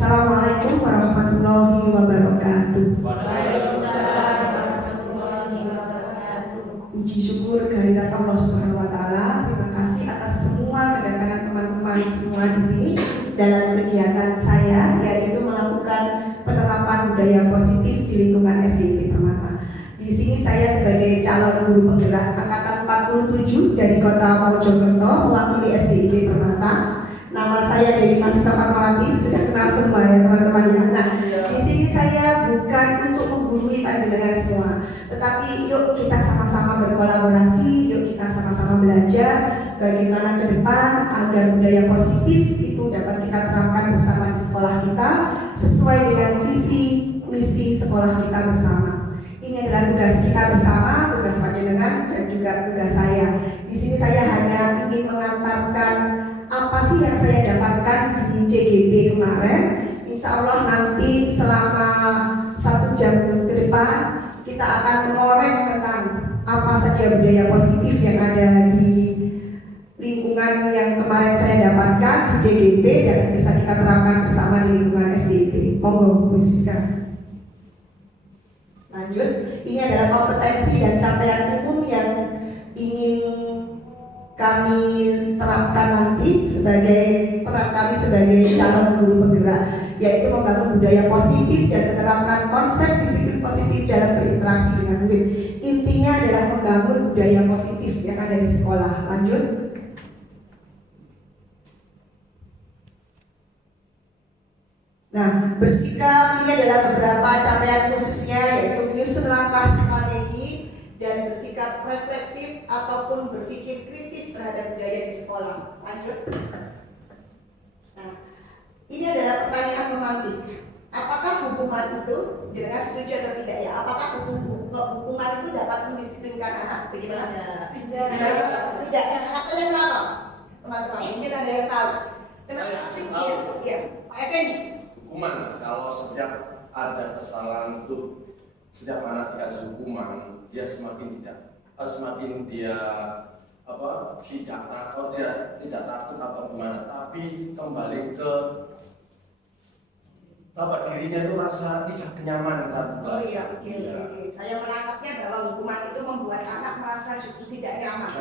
Assalamualaikum warahmatullahi wabarakatuh. Waalaikumsalam warahmatullahi wabarakatuh. Puji syukur kehadirat Allah Subhanahu wa taala. Terima kasih atas semua kedatangan teman-teman semua di sini dalam kegiatan saya, yaitu melakukan penerapan budaya positif di lingkungan SDIT Permata. Di sini saya sebagai calon guru penggerak angkatan 47 dari Kota Mojokerto mewakili SDIT Permata. Nama saya Dewi Masita Fatmawati, sudah kenal semua ya teman-teman ya. Nah, di sini saya bukan untuk menggurui panjenengan semua, tetapi yuk kita sama-sama berkolaborasi, yuk kita sama-sama belajar bagaimana ke depan agar budaya positif itu dapat kita terapkan bersama di sekolah kita sesuai dengan visi misi sekolah kita bersama. Ini adalah tugas kita bersama, tugas panjenengan dan juga tugas saya. Di sini saya hanya ingin mengantarkan apa sih yang saya dapatkan di CGB kemarin. Insya Allah nanti selama 1 jam ke depan kita akan mengorek tentang apa saja budaya positif yang ada di lingkungan yang kemarin saya dapatkan di CGB dan bisa kita terapkan bersama di lingkungan SDIT. Monggo Bu Siska. Lanjut, ini adalah kompetensi dan capaian umum yang ingin kami terapkan nanti sebagai peran kami sebagai calon guru penggerak, yaitu membangun budaya positif dan menerapkan konsep disiplin positif dalam berinteraksi dengan murid. Intinya adalah membangun budaya positif yang ada di sekolah. Lanjut. Nah, bersikap ini adalah beberapa capaian khususnya, yaitu menyusun langkah strategi dan bersikap reflektif ataupun berpikir kritis terhadap budaya di sekolah. Lanjut. Nah, ini adalah pertanyaan memantik. Apakah hukuman itu, jenengan setuju atau tidak ya? Apakah hukuman itu dapat mendisiplinkan anak? Bagaimana? Tidak. Alasannya kenapa? Teman-teman, mungkin ada yang tahu. Kenapa sih? Iya, Pak Effendi. Hukuman kalau setiap ada kesalahan itu setiap anak dikasih hukuman, dia semakin dia tidak takut atau gimana, tapi kembali ke dirinya itu rasa tidak nyaman saat Oh iya, oke. Saya menangkapnya bahwa hukuman itu membuat anak merasa justru tidak nyaman.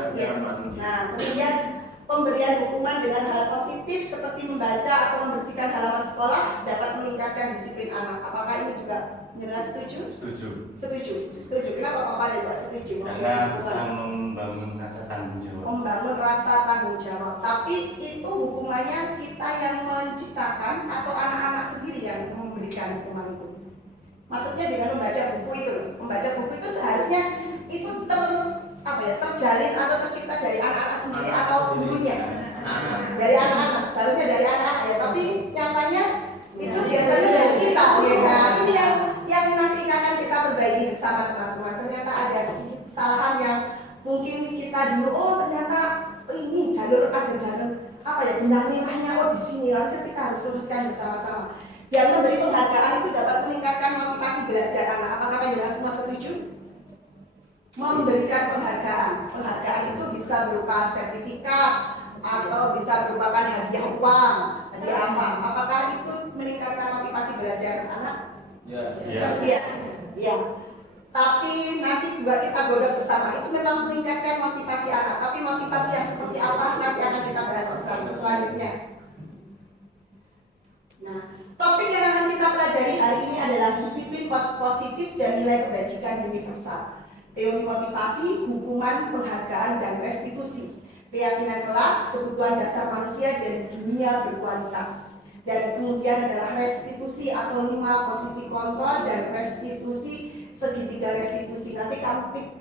Nah, kemudian pemberian hukuman dengan hal positif seperti membaca atau membersihkan halaman sekolah dapat meningkatkan disiplin anak. Apakah ini juga jelas setuju? Setuju. Kenapa Bapak tidak setuju? Karena bisa membangun rasa tanggung jawab. Membangun rasa tanggung jawab. Tapi itu hukumannya kita yang menciptakan atau anak-anak sendiri yang memberikan hukuman itu. Maksudnya dengan membaca buku itu. Membaca buku itu seharusnya itu terjalin atau tercipta dari anak-anak sendiri atau gurunya. Dari anak-anak, seharusnya dari anak-anak ya. Tapi nyatanya itu biasanya dari kita ya. Nah, ini yang nanti akan kita perbaiki bersama teman-teman. Ternyata ada kesalahan yang mungkin kita dulu ternyata ini ada jalur benang merahnya di sini. Lalu kita harus luruskan bersama-sama. Dan memberi penghargaan itu dapat meningkatkan motivasi belajar anak. Apakah panjenengan semua setuju? Memberikan penghargaan itu bisa berupa sertifikat atau bisa merupakan hadiah uang, hadiah apa? Apakah itu meningkatkan motivasi belajar anak? Ya. Tapi nanti juga kita godok bersama. Itu memang meningkatkan motivasi anak. Tapi motivasi yang seperti apa nanti akan kita bahas bersama selanjutnya. Nah, topik yang akan kita pelajari hari ini adalah disiplin positif dan nilai kebajikan universal. Teori motivasi, hukuman, penghargaan, dan restitusi. Keyakinan kelas, kebutuhan dasar manusia dan dunia berkualitas. Dan kemudian adalah restitusi atau 5 posisi kontrol dan restitusi segitiga restitusi. Nanti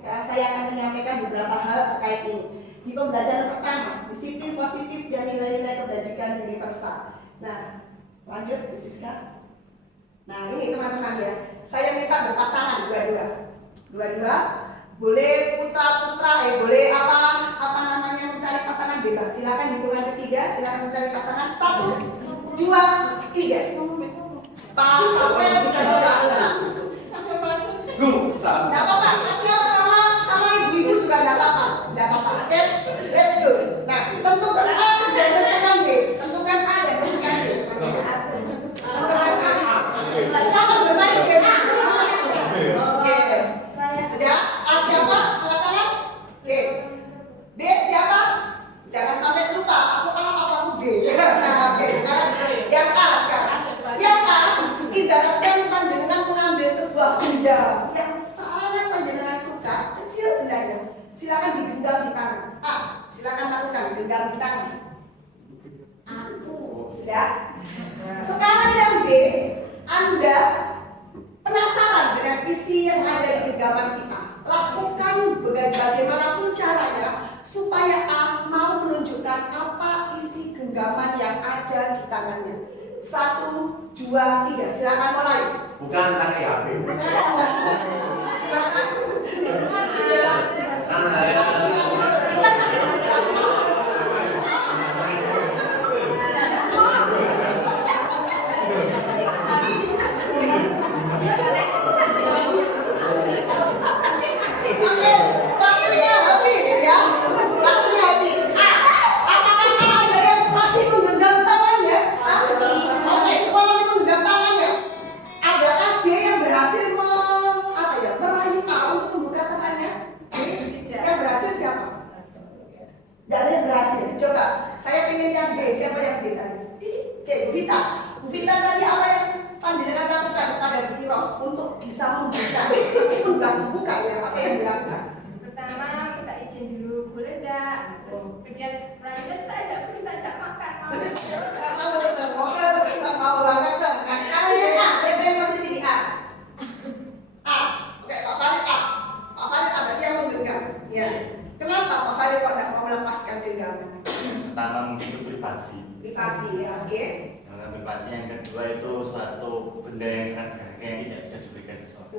saya akan menyampaikan beberapa hal terkait ini. Di pembelajaran pertama, disiplin positif dan nilai-nilai kebajikan universal. Nah, lanjut Bu Siska. Nah, ini teman-teman ya. Saya minta berpasangan dua-dua. Boleh putra-putra, boleh mencari pasangan bebas. Silakan hitungan ketiga, silakan mencari pasangan 1, 2, 3. Pak Samuel bisa berpasangan. Tidak apa-apa. Sama ibu-ibu juga tidak apa-apa. Oke, let's go. Nah, tentukan A dan tentukan B. Tentukan A dan tentukan B. Anda penasaran dengan isi yang ada di genggaman si A, lakukan bagaimanapun caranya supaya A mau menunjukkan apa isi genggaman yang ada di tangannya. 1, 2, 3, silakan mulai. Bukan pakai HP. Silakan. Oke, waktunya habis ya. Waktunya habis. Apakah ada yang masih menggenggam tangannya? Oke, semua masih menggenggam tangannya. Adakah B yang berhasil merayu A untuk membuka tangannya? Yang berhasil siapa? Tidak ada yang berhasil. Coba, saya ingin yang B. Siapa yang B tadi? Oke, Bu Vita. Bu Vita tadi apa yang panjenengan lakukan kepada Bu Iro untuk bisa membuka? Meskipun nggak dibuka ya, apa yang dilakukan? Pertama kita izin dulu, boleh enggak? Terus kemudian private tak ajak makan mau. Nggak mau betul, nggak mau banget tuh. Nah sekarang yang A, saya pilih posisi di A. Oke, Pak Farid A. Pak Farid A berarti yang menggenggam. Ya. Kenapa Pak Farid kok nggak mau melepaskan genggaman? Pertama mungkin itu privasi. Privasi ya, oke. Yang privasi, yang kedua itu suatu benda yang sangat berharga yang tidak bisa diberikan sesuatu.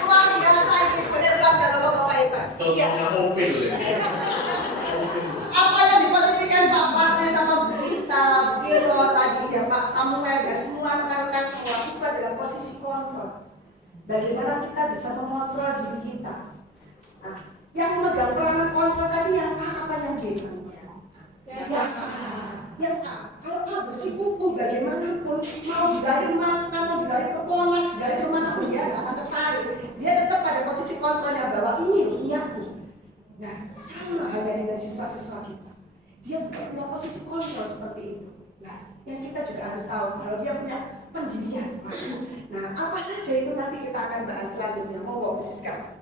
Luar biasa ini, benar banget Bapak Ibu. Iya. Contohnya mobil ya. Apa yang diposisikan Pak Fatma sama Bu Rita, Bu Iro tadi ya, Pak Samuel dan semua rekan-rekan semua itu adalah posisi kontrol. Bagaimana kita bisa mengontrol diri kita? Nah, yang memegang peranan kontrol tadi yang A apa yang B? Yang A. Kalau A bersikuku bagaimanapun, mau digali makan, mau digali ke Monas, digali kemanapun dia nggak akan tertarik. Dia tetap pada posisi kontrolnya bahwa ini loh punya. Nah, sama halnya dengan siswa-siswa kita. Dia punya posisi kontrol seperti itu. Nah, yang kita juga harus tahu kalau dia punya pendirian. Nah, apa saja itu nanti kita akan bahas selanjutnya. Monggo siskan.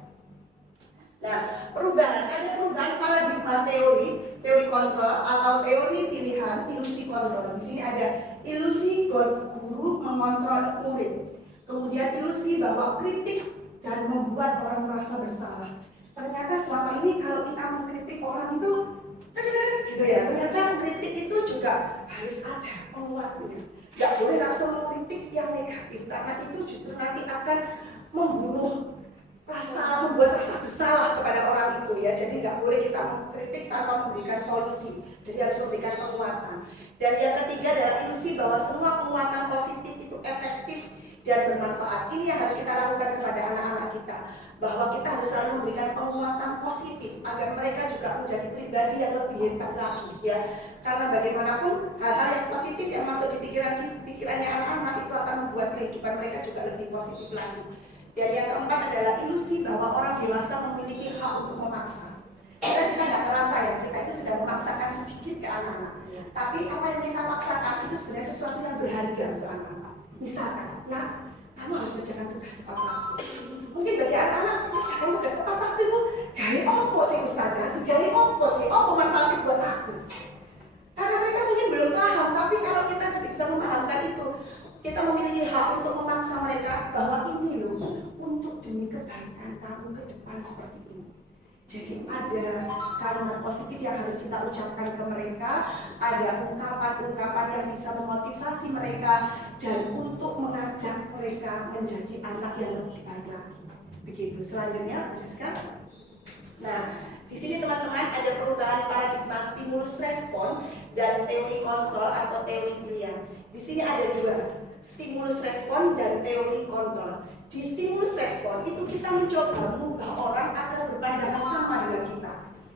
Nah, ada perubahan paradigma teori kontrol atau teori pilihan ilusi kontrol. Di sini ada ilusi guru mengontrol murid. Kemudian ilusi bahwa kritik dan membuat orang merasa bersalah. Ternyata selama ini kalau kita mengkritik orang itu gitu ya, ternyata kritik itu juga harus ada penguatnya. Gak boleh langsung mengkritik yang negatif karena itu justru nanti akan membuat rasa bersalah kepada orang itu ya. Jadi nggak boleh kita mengkritik tanpa memberikan solusi. Jadi harus memberikan penguatan. Dan yang ketiga adalah ilusi bahwa semua penguatan positif itu efektif dan bermanfaat. Ini yang harus kita lakukan kepada anak-anak kita. Bahwa kita harus selalu memberikan penguatan positif agar mereka juga menjadi pribadi yang lebih hebat lagi ya. Karena bagaimanapun hal-hal yang positif yang masuk di pikirannya anak-anak itu akan membuat kehidupan mereka juga lebih positif lagi. Dan yang keempat adalah ilusi bahwa orang dewasa memiliki hak untuk memaksa. Karena kita nggak terasa ya, kita itu sedang memaksakan sedikit ke anak-anak. Tapi apa yang kita paksakan itu sebenarnya sesuatu yang berharga untuk anak-anak. Misalkan, nah, kamu harus mengerjakan tugas tepat waktu. Mungkin bagi anak-anak, mengerjakan tugas tepat waktu itu gaya opo sih Ustazah, gaya opo sih, opo manfaatnya buat aku. Karena mereka mungkin belum paham, tapi kalau kita bisa memahamkan itu, kita memiliki hak untuk memaksa mereka bahwa ini loh untuk demi kebaikan kamu ke depan seperti ini. Jadi ada kalimat positif yang harus kita ucapkan ke mereka, ada ungkapan-ungkapan yang bisa memotivasi mereka dan untuk mengajak mereka menjadi anak yang lebih baik lagi. Begitu. Selanjutnya, Siska. Nah, di sini teman-teman ada perubahan paradigma stimulus respon dan teori kontrol atau teori pilihan. Di sini ada dua, stimulus respon dan teori kontrol. Di stimulus respon itu kita mencoba mengubah orang agar berpandangan sama dengan kita.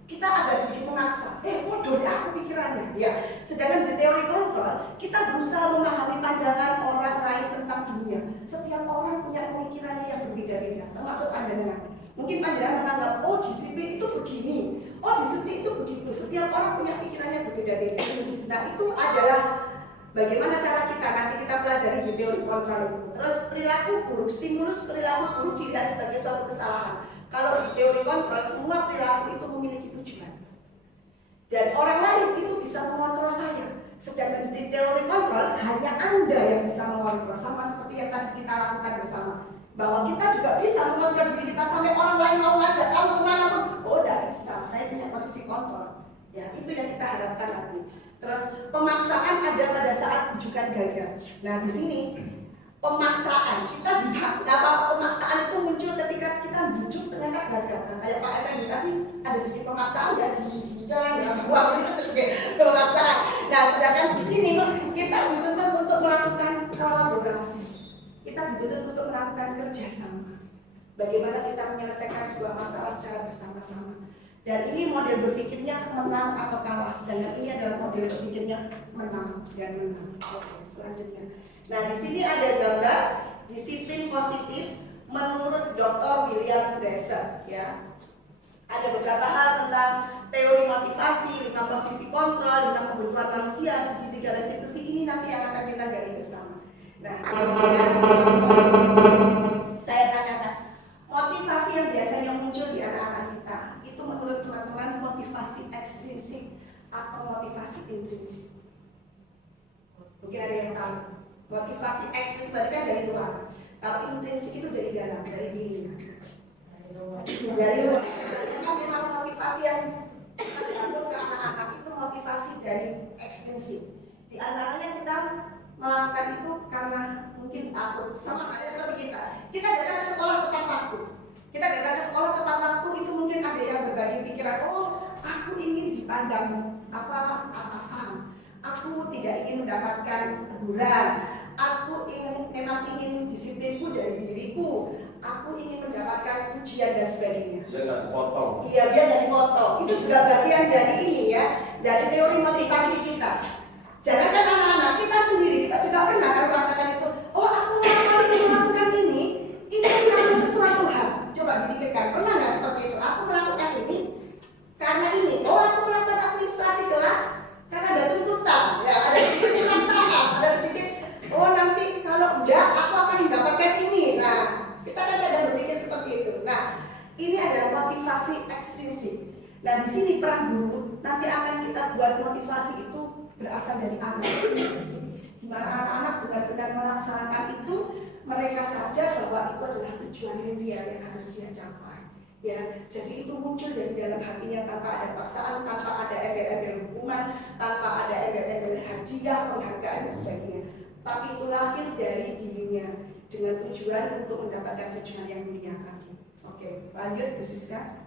Kita agak sedikit memaksa, bodoh deh aku pikirannya ya. Sedangkan di teori kontrol kita berusaha memahami pandangan orang lain tentang dunia. Setiap orang punya pemikirannya yang berbeda-beda, termasuk pandangan. Mungkin pandangan menganggap, oh disiplin itu begini, oh disiplin itu begitu. Setiap orang punya pikirannya berbeda-beda. Nah itu adalah bagaimana cara kita nanti kita pelajari di teori kontrol itu. Terus perilaku buruk, stimulus perilaku buruk dilihat sebagai suatu kesalahan. Kalau di teori kontrol semua perilaku itu memiliki tujuan. Dan orang lain itu bisa mengontrol saya. Sedangkan di di teori kontrol hanya Anda yang bisa mengontrol, sama seperti yang tadi kita lakukan bersama. Bahwa kita juga bisa mengontrol diri kita sampai orang lain mau ngajak kamu kemana pun, oh tidak bisa, saya punya posisi kontrol. Ya, itu yang kita harapkan nanti. Terus pemaksaan ada pada saat rujukan gagal. Nah di sini pemaksaan kita pemaksaan itu muncul ketika kita rujuk ternyata gagal. Nah, kayak Pak Effendi tadi ada sedikit pemaksaan dan buang itu sedikit pemaksaan. Nah sedangkan di sini kita dituntut untuk melakukan kolaborasi. Kita dituntut untuk melakukan kerjasama. Bagaimana kita menyelesaikan sebuah masalah secara bersama-sama. Dan ini model berpikirnya menang atau kalah. Sedangkan ini adalah model berpikirnya menang dan menang. Oke, selanjutnya. Nah, di sini ada gambar disiplin positif menurut Dr. William Bresser. Ya, ada beberapa hal tentang teori motivasi, 5 posisi kontrol, 5 kebutuhan manusia, segitiga restitusi. Ini nanti yang akan kita gali bersama. Nah, saya tanyakan, motivasi yang biasanya muncul di anak-anak kita itu menurut teman-teman motivasi ekstrinsik atau motivasi intrinsik? Mungkin ada yang tahu. Motivasi ekstrinsik berarti kan dari luar. Kalau intrinsik itu dari dalam, dari dirinya. Dari luar. Berarti kan memang motivasi yang kita gabung ke anak-anak itu motivasi dari ekstrinsik. Di antaranya kita melakukan itu karena mungkin takut, sama halnya seperti kita. Kita datang ke sekolah tepat waktu. Kita datang ke sekolah tepat waktu itu mungkin ada yang berbagi pikiran, oh aku ingin dipandang atasan, aku tidak ingin mendapatkan teguran, aku memang ingin disiplinku dari diriku, aku ingin mendapatkan pujian dan sebagainya. Dia nggak dipotong. Iya, dia nggak dipotong. Itu juga bagian dari ini ya, dari teori motivasi kita. Jangankan anak-anak, kita sendiri, kita juga pernah kan merasakan itu. Oh, aku melakukan ini karena sesuatu hal. Coba dipikirkan, pernah nggak seperti itu? Aku melakukan ini karena ini. Oh, aku melakukan administrasi kelas karena ada tuntutan. Ya, ada sedikit pemaksaan, ada sedikit. Oh, nanti kalau enggak, aku akan mendapatkan ini. Nah, kita kan ada berpikir seperti itu. Nah, ini adalah motivasi ekstrinsik. Nah, di sini peran guru nanti akan kita buat motivasi itu berasal dari anak. Di mana anak-anak benar-benar melaksanakan itu, mereka sadar bahwa itu adalah tujuan mulia yang harus dia capai. Ya, jadi itu muncul dari dalam hatinya tanpa ada paksaan, tanpa ada embel-embel hukuman, tanpa ada embel-embel hadiah, penghargaan dan sebagainya. Tapi itu lahir dari dirinya dengan tujuan untuk mendapatkan tujuan yang mulia tadi. Oke, lanjut Bu Siska.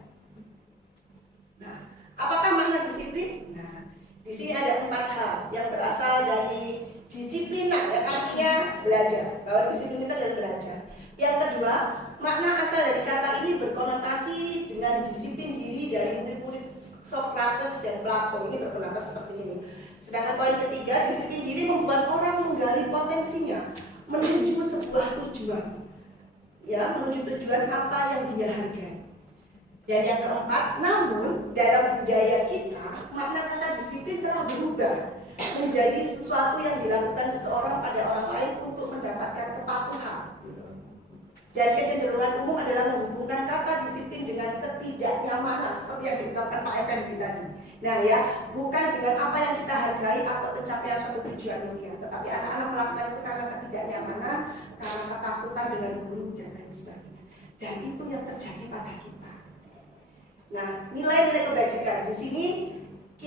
Nah, apakah makna disiplin? Nah, di sini ada 4 hal yang berasal dari disiplina, yang artinya belajar. Bahwa disiplin itu adalah belajar. Yang kedua, makna asal dari kata ini berkonotasi dengan disiplin diri dari murid-murid Socrates dan Plato. Ini berpendapat seperti ini. Sedangkan poin ketiga, disiplin diri membuat orang menggali potensinya menuju sebuah tujuan. Ya, menuju tujuan apa yang dia hargai. Dan yang keempat, namun dalam budaya kita, makna kata disiplin telah berubah menjadi sesuatu yang dilakukan seseorang pada orang lain untuk mendapatkan kepatuhan. Dan kecenderungan umum adalah menghubungkan kata disiplin dengan ketidaknyamanan seperti yang diungkapkan Pak Effendi tadi. Nah ya, bukan dengan apa yang kita hargai atau pencapaian suatu tujuan mulia, tetapi anak-anak melakukan itu karena ketidaknyamanan, karena ketakutan dengan guru dan lain sebagainya. Dan itu yang terjadi pada kita. Nah, nilai-nilai kebajikan di sini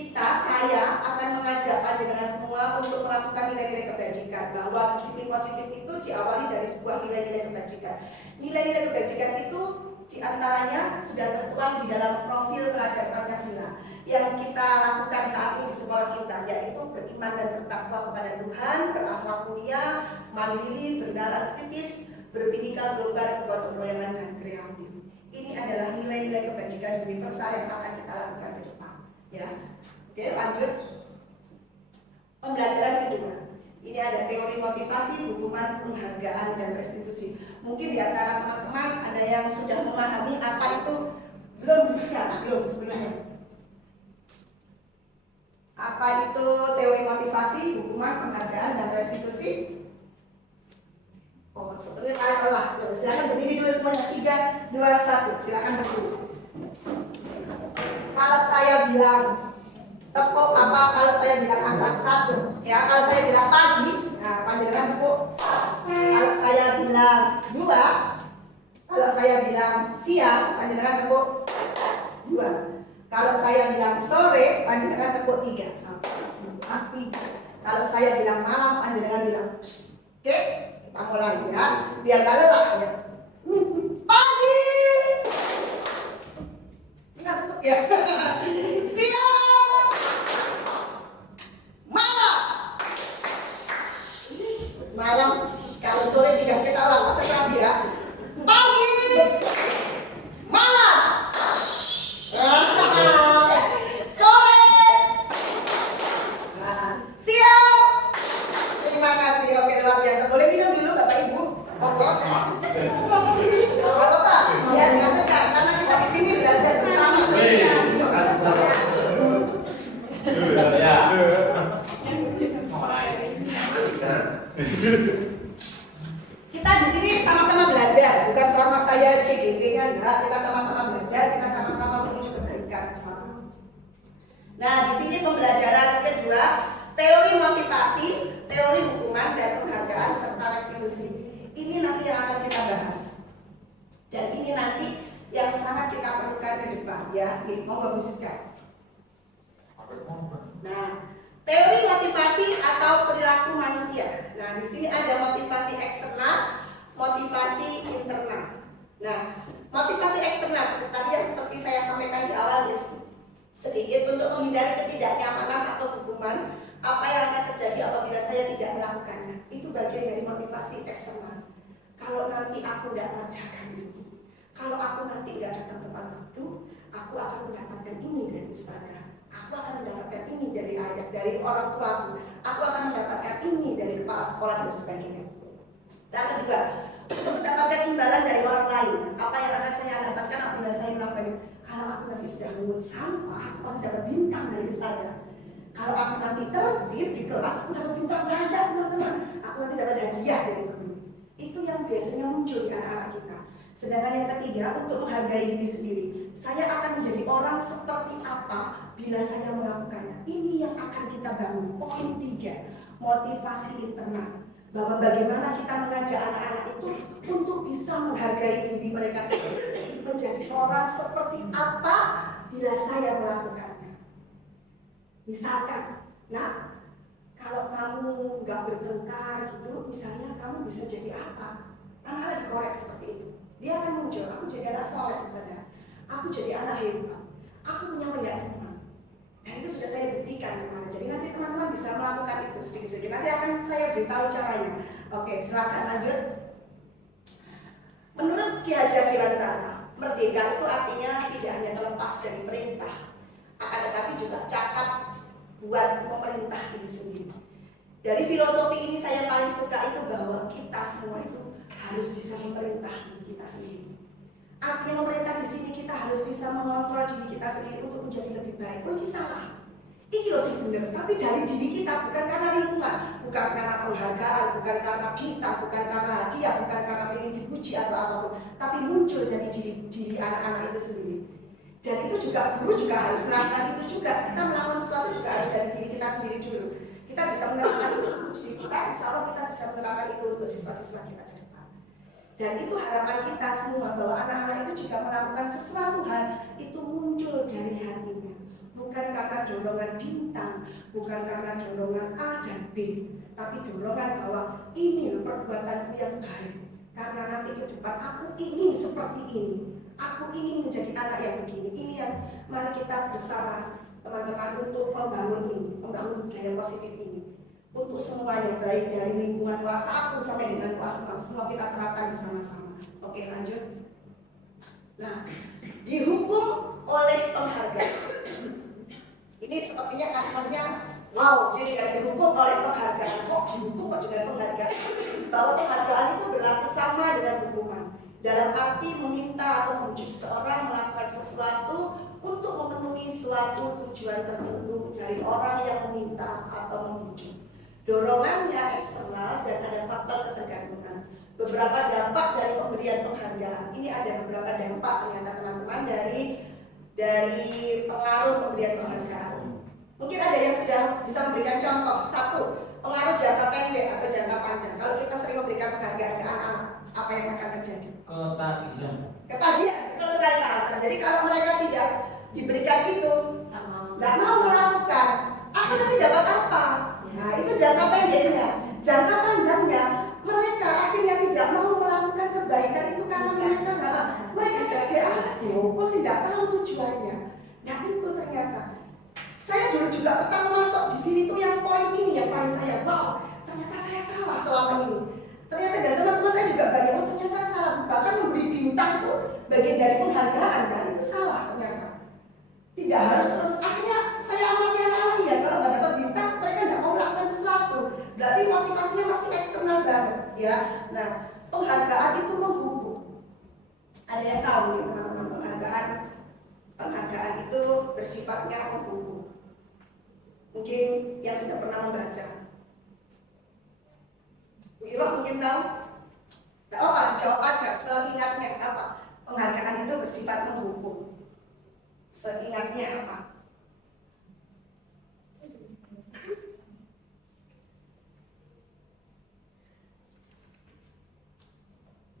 saya akan mengajak panjenengan semua untuk melakukan nilai-nilai kebajikan, bahwa disiplin positif itu diawali dari sebuah nilai-nilai kebajikan. Nilai-nilai kebajikan itu diantaranya sudah tertuang di dalam profil pelajar Pancasila yang kita lakukan saat ini di sekolah kita, yaitu beriman dan bertakwa kepada Tuhan, berakhlak mulia, mandiri, bernalar kritis, berpendidikan global, kekuatan loyangan dan kreatif. Ini adalah nilai-nilai kebajikan universal yang akan kita lakukan ke depan. Ya, oke, lanjut. Pembelajaran kedua. Ini ada teori motivasi, hukuman, penghargaan, dan restitusi. Mungkin di antara teman-teman ada yang sudah memahami apa itu. Belum sebelumnya. Apa itu teori motivasi, hukuman, penghargaan, dan restitusi? Oh, seperti saya telah. Silakan berdiri dulu semuanya. 3, 2, 1. Silakan berdiri. Kalau saya bilang tepuk apa, kalau saya bilang apa? kelas 1. Ya, kalau saya bilang pagi, nah panjangan tepuk. Kalau saya bilang 2, kalau saya bilang siang, panjangan tepuk 2. Kalau saya bilang sore, panjangan tepuk 3. Sampai 3. Kalau saya bilang malam, panjangan bilang oke, kita mulai ya, biar gak lelah ya. Pagi. Ngantuk ya. Siang. Malam. Malam. Kalau sore 3 kita ulang konsentrasi ya. Pagi. Malam. Sore. Nah, siang. Terima kasih. Oke, luar biasa. Boleh minum dulu Bapak Ibu? Monggo. Bapak, biar nggak tegak karena kita di sini belajar bersama. Minum. Ya. Kita di sini sama-sama belajar, bukan karena saya CGP-nya enggak. Kita sama-sama belajar, kita sama-sama menuju kebaikan bersama. Nah, di sini pembelajaran kedua, teori motivasi, teori hukuman dan penghargaan serta restitusi. Ini nanti yang akan kita bahas. Dan ini nanti yang sangat kita perlukan ke depan ya. Nih, monggo Bu Siska. Nah, teori motivasi atau perilaku manusia. Nah, di sini ada motivasi eksternal, motivasi internal. Nah, motivasi eksternal tadi yang seperti saya sampaikan di awal sedikit untuk menghindari ketidaknyamanan atau hukuman apa yang akan terjadi apabila saya tidak melakukannya. Itu bagian dari motivasi eksternal. Kalau nanti aku tidak mengerjakan ini, kalau aku nanti tidak datang tepat waktu, aku akan mendapatkan ini dari istana. Aku akan mendapatkan ini dari ayah, dari orang tuaku. Aku akan mendapatkan ini dari kepala sekolah dan sebagainya. Dan kedua, untuk mendapatkan imbalan dari orang lain. Apa yang akan saya dapatkan apabila saya melakukannya? Kalau aku nanti sudah mengut sampah, aku pasti dapat bintang dari istana. Kalau aku nanti tertib di kelas, aku dapat bintang banyak teman-teman. Aku nanti dapat hadiah dari guru. Itu yang biasanya muncul di anak-anak kita. Sedangkan yang ketiga, untuk menghargai diri sendiri. Saya akan menjadi orang seperti apa bila saya melakukannya. Ini yang akan kita bangun. Poin 3, motivasi internal. Bahwa bagaimana kita mengajak anak-anak itu untuk bisa menghargai diri mereka sendiri. Menjadi orang seperti apa bila saya melakukannya. Misalkan, nah, kalau kamu nggak bertengkar gitu, misalnya kamu bisa jadi apa? Anak-anak dikorek seperti itu. Dia akan muncul, aku jadi anak soleh misalnya. Aku jadi anak hebat. Aku punya banyak teman. Dan itu sudah saya buktikan kemarin. Jadi nanti teman-teman bisa melakukan itu sedikit-sedikit. Nanti akan saya beritahu caranya. Oke, silakan lanjut. Menurut Ki Hajar Dewantara, merdeka itu artinya tidak hanya terlepas dari perintah, akan tetapi juga cakap buat pemerintah diri sendiri. Dari filosofi ini saya paling suka itu bahwa kita semua itu harus bisa memerintah diri kita sendiri. Artinya memerintah di sini kita harus bisa mengontrol diri kita sendiri untuk menjadi lebih baik. Oh, ini salah. Ini loh sih benar. Tapi dari diri kita, bukan karena lingkungan, bukan karena penghargaan, bukan karena bintang, bukan karena hadiah, bukan karena ingin dipuji atau apapun. Tapi muncul dari diri anak-anak itu sendiri. Dan itu juga guru juga harus melakukan itu juga. Kita melakukan sesuatu juga harus dari diri kita sendiri dulu. Kita bisa menerapkan itu untuk diri kita, insya Allah kita bisa menerapkan itu untuk siswa-siswa kita. Dan itu harapan kita semua bahwa anak-anak itu jika melakukan sesuatu hal itu muncul dari hatinya, bukan karena dorongan bintang, bukan karena dorongan A dan B, tapi dorongan bahwa ini perbuatanku yang baik. Karena nanti ke depan aku ingin seperti ini, aku ingin menjadi anak yang begini. Ini yang mari kita bersama teman-teman untuk membangun ini, membangun budaya positif ini. Untuk semuanya, baik dari lingkungan kelas 1 sampai dengan kelas 6, semua kita terapkan bersama-sama. Oke, lanjut. Nah, dihukum oleh penghargaan. Ini sepertinya kalimatnya wow, jadi kan dihukum oleh penghargaan. Kok dihukum kok dengan penghargaan? Bahwa penghargaan itu berlaku sama dengan hukuman. Dalam arti meminta atau membujuk seseorang melakukan sesuatu untuk memenuhi suatu tujuan tertentu dari orang yang meminta atau membujuk. Dorongannya eksternal dan ada faktor ketergantungan. Beberapa dampak dari pemberian penghargaan. Ini ada beberapa dampak ternyata teman-teman dari pengaruh pemberian penghargaan. Mungkin ada yang sudah bisa memberikan contoh. Satu, pengaruh jangka pendek atau jangka panjang. Kalau kita sering memberikan penghargaan ke anak-anak, apa yang akan terjadi? Ketagihan. Ketagihan, betul sekali Pak Hasan. Jadi kalau mereka tidak diberikan itu, nggak mau melakukan, akan nanti dapat apa? Nah itu jangka pendeknya. Jangka panjangnya, mereka akhirnya tidak mau melakukan kebaikan itu karena mereka jadi kok tidak tahu tujuannya. Nah itu ternyata. Saya dulu juga pertama masuk di sini tuh yang poin ini yang paling saya wow, ternyata saya salah selama ini. Ternyata dan teman-teman saya juga banyak ternyata salah. Bahkan memberi bintang itu bagian dari penghargaan kan itu salah ternyata. Tidak harus terus. Akhirnya saya amati anak-anak ya kalau nggak dapat bintang mereka nggak mau melakukan sesuatu. Berarti motivasinya masih eksternal banget ya. Nah penghargaan itu menghubung. Ada yang tahu nih teman-teman penghargaan itu bersifatnya menghubung. Mungkin yang sudah pernah membaca. Wiro mungkin tahu? Tidak apa, dijawab aja. Seingatnya apa? Penghargaan itu bersifat menghubung. Seingatnya apa?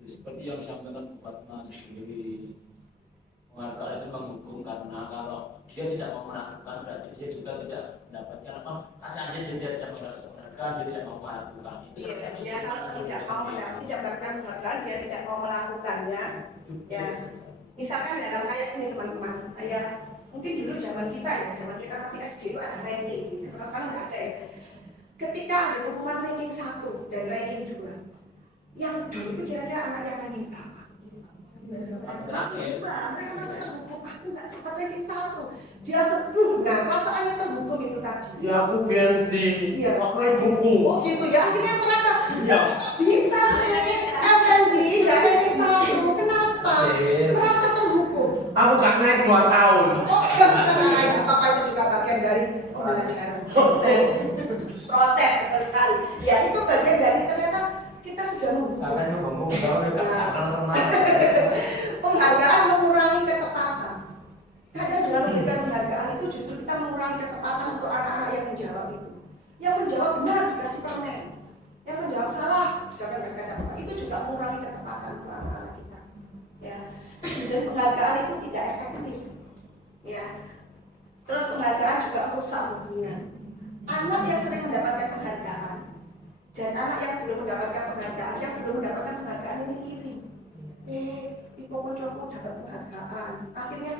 Seperti yang disampaikan Bu Fatma sendiri, penghargaan itu menghukum karena kalau dia tidak mau melakukan berarti dia juga tidak mendapatkan apa? Asalnya dia tidak mendapatkan penghargaan, dia tidak mau melakukan itu. Iya, dia kalau tidak mau mendapatkan penghargaan, dia tidak mau melakukannya. Ya, misalkan dalam kayak ini teman-teman, kayak mungkin dulu zaman kita masih SD itu ada ranking, sekarang nggak ada ya. Ketika ada pengumuman ranking 1 dan ranking 2, yang dulu itu kira-kira anak yang ranking berapa? Mereka merasa terhukum, aku nggak dapat ranking 1. Dia langsung, nah perasaannya terhukum itu tadi. Ya aku ganti, pakai buku. Oh gitu ya, akhirnya merasa Ya. bisa ranking FND, nggak ranking 1. Kenapa? Merasa terhukum. Aku gak naik 2 tahun. Oh enggak, apa itu juga bagian dari belajar. Proses betul sekali. Ya itu bagian dari ternyata kita sudah Karena itu ngomong kalau tidak akan penghargaan mengurangi ketepatan. Kadang dengan memberikan penghargaan itu justru kita mengurangi ketepatan untuk anak-anak yang menjawab itu. Yang menjawab benar dikasih permen, yang menjawab salah misalkan nggak dikasih apa, itu juga mengurangi ketepatan untuk anak-anak kita. Ya, dan penghargaan itu tidak efektif. Ya, terus penghargaan juga merusak hubungan. Anak yang sering mendapatkan penghargaan dan anak yang belum mendapatkan penghargaan ini iri. Ibu Kocoku dapat penghargaan, akhirnya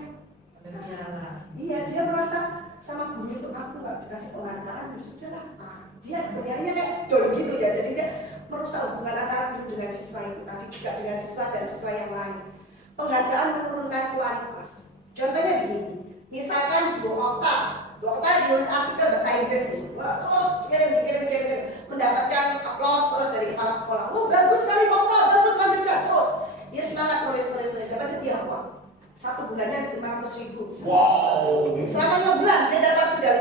iya dia merasa sama guru itu aku nggak dikasih penghargaan, ya sudahlah. Dia bernyanyi kayak dol gitu ya, jadi dia merusak hubungan antara guru dengan siswa itu tadi juga dengan siswa dan siswa yang lain. Penghargaan menurunkan kualitas. Contohnya begini, misalkan Bu Okta nulis artikel bahasa Inggris nih, terus kirim mendapatkan aplaus terus dari kepala sekolah. Oh bagus sekali Okta, bagus lanjutkan terus. Dia semangat nulis dapat hadiah uang. 1 bulannya 500.000. Wow. Selama 5 bulan dia dapat sudah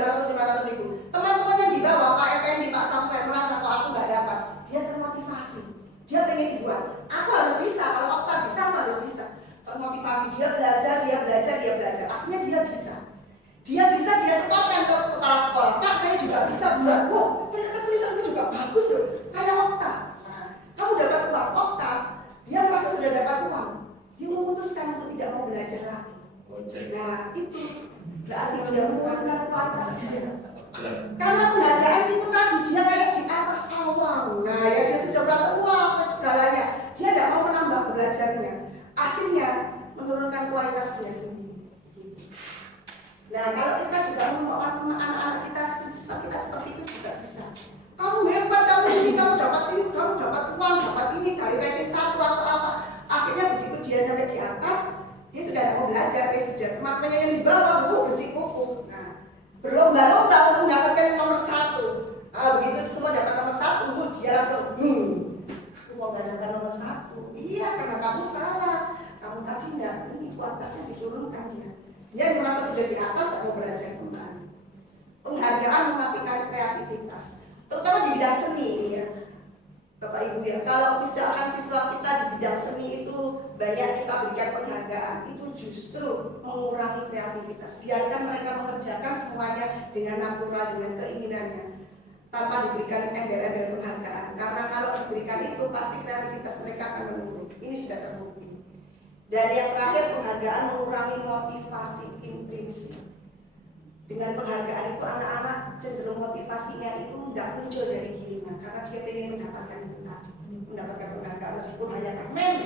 500.000. Teman-temannya di bawah Pak Effendi, Pak Samuel merasa kok aku nggak dapat. Dia termotivasi. Dia pengen dibuat. Aku harus bisa. Kalau Okta bisa, aku harus bisa. Termotivasi. Dia belajar. Akhirnya dia bisa. Dia setorkan ke kepala sekolah. Pak, saya juga bisa buat. Wow, ternyata tulisanmu juga bagus loh. Kayak Okta. Nah, kamu dapat uang. Okta, dia merasa sudah dapat uang. Dia memutuskan untuk tidak mau belajar lagi. Nah, itu berarti dia menurunkan kualitas dia. Karena penghargaan itu tadi dia kayak di atas awang. Nah, ya dia sudah merasa wah segalanya. Dia tidak mau menambah belajarnya. Akhirnya menurunkan kualitas dia sendiri. Nah, kalau kita juga mau anak-anak kita seperti itu juga bisa. Kamu hebat, kamu dapat ini, kamu dapat uang, dapat ini dari ranking 1 atau apa. Akhirnya begitu dia sampai di atas, dia sudah tidak mau belajar, dia sudah teman-temannya yang di bawah bersikukuh. Nah, berlomba-lomba untuk mendapatkan nomor 1. Begitu semua dapat nomor 1, dia langsung, aku mau gak dapat nomor 1. Iya, karena kamu salah. Kamu tadi enggak, ini kualitasnya diturunkan dia. Dia merasa sudah di atas, gak mau belajar kembali. Penghargaan mematikan kreativitas, terutama di bidang seni ini ya. Bapak Ibu ya, kalau misalkan siswa kita di bidang seni itu banyak kita berikan penghargaan, itu justru mengurangi kreativitas. Biarkan mereka mengerjakan semuanya dengan natural, dengan keinginannya, tanpa diberikan embel-embel penghargaan. Karena kalau diberikan itu pasti kreativitas mereka akan menurun. Ini sudah terbukti. Dan yang terakhir, penghargaan mengurangi motivasi intrinsik. Dengan penghargaan itu anak-anak cenderung motivasinya itu tidak muncul dari dirinya karena dia ingin mendapatkan itu tadi, mendapatkan penghargaan meskipun hanya permen,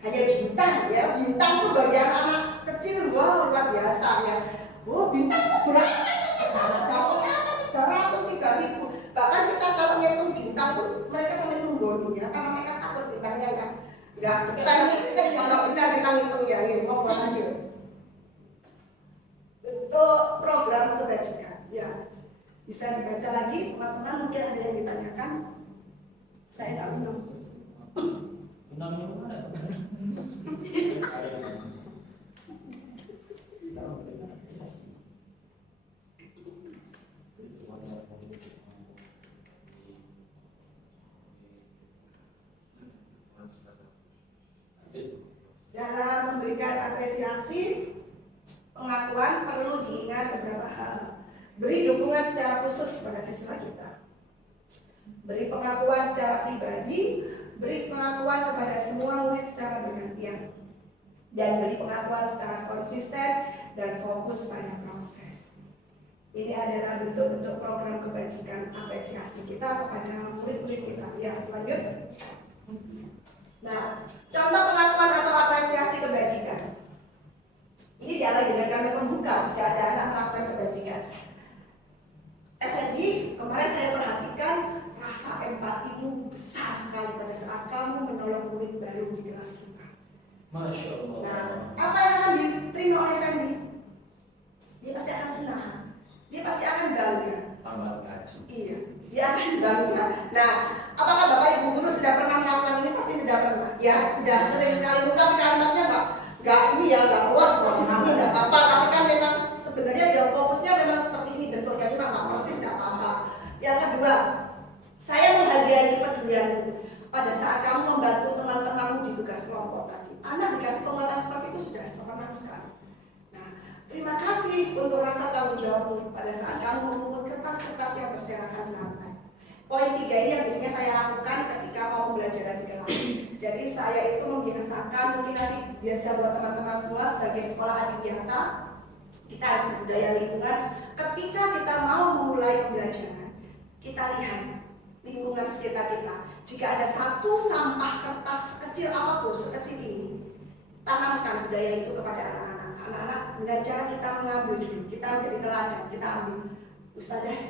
hanya bintang ya. Bintang itu bagi anak kecil wow luar biasa ya. Oh bintang itu berapa? Dapatnya 300, 3.000. Bahkan kita kalau ngitung bintang itu mereka sampai nunggoni ya karena mereka takut bintangnya nggak bintang yang nggak benar kita ngitung ya ini mau buat aja. Untuk program kebajikan ya bisa dibaca lagi teman-teman, mungkin ada yang ditanyakan. Saya nggak minum. Minum mana? Dalam memberikan apresiasi, pengakuan perlu diingat beberapa hal. Beri dukungan secara khusus kepada siswa kita. Beri pengakuan secara pribadi, beri pengakuan kepada semua murid secara bergantian. Dan beri pengakuan secara konsisten dan fokus pada proses. Ini adalah bentuk-bentuk program kebajikan apresiasi kita kepada murid-murid kita. Ya, selanjutnya. Nah, contoh pengakuan atau apresiasi kebajikan. Ini diawali dengan kami membuka jika ada anak melakukan kebajikan. Effendi, kemarin saya perhatikan rasa empatimu besar sekali pada saat kamu menolong murid baru di kelas kita. Masya Allah. Nah, apa yang akan diterima oleh Effendi? Dia pasti akan senang. Dia pasti akan bangga. Tambah gaji. Iya, dia akan bangga. Nah, apakah Bapak Ibu guru sudah pernah melakukan ini? Pasti sudah pernah. Ya, sudah sering sekali. Tapi kalimatnya nggak ini ya, nggak puas proses ini nggak apa-apa. Tapi kan memang sebenarnya dia fokusnya memang seperti ini bentuknya, cuma nggak persis nggak apa-apa. Yang kedua, saya menghargai kepedulianmu pada saat kamu membantu teman-temanmu di tugas kelompok tadi. Anak dikasih penguatan seperti itu sudah senang sekali. Nah, terima kasih untuk rasa tanggung jawabmu pada saat kamu mengumpul kertas-kertas yang berserakan di lantai. Poin 3 ini yang biasanya saya lakukan ketika mau pembelajaran di kelas. Jadi saya itu membiasakan, mungkin nanti biasa buat teman-teman semua sebagai sekolah adiwiyata, kita harus berbudaya lingkungan. Ketika kita mau memulai pembelajaran, kita lihat lingkungan sekitar kita. Jika ada satu sampah kertas kecil apapun, sekecil ini, tanamkan budaya itu kepada anak-anak. Anak-anak dengan cara kita mengambil dulu, kita menjadi teladan, kita ambil. Ustazah,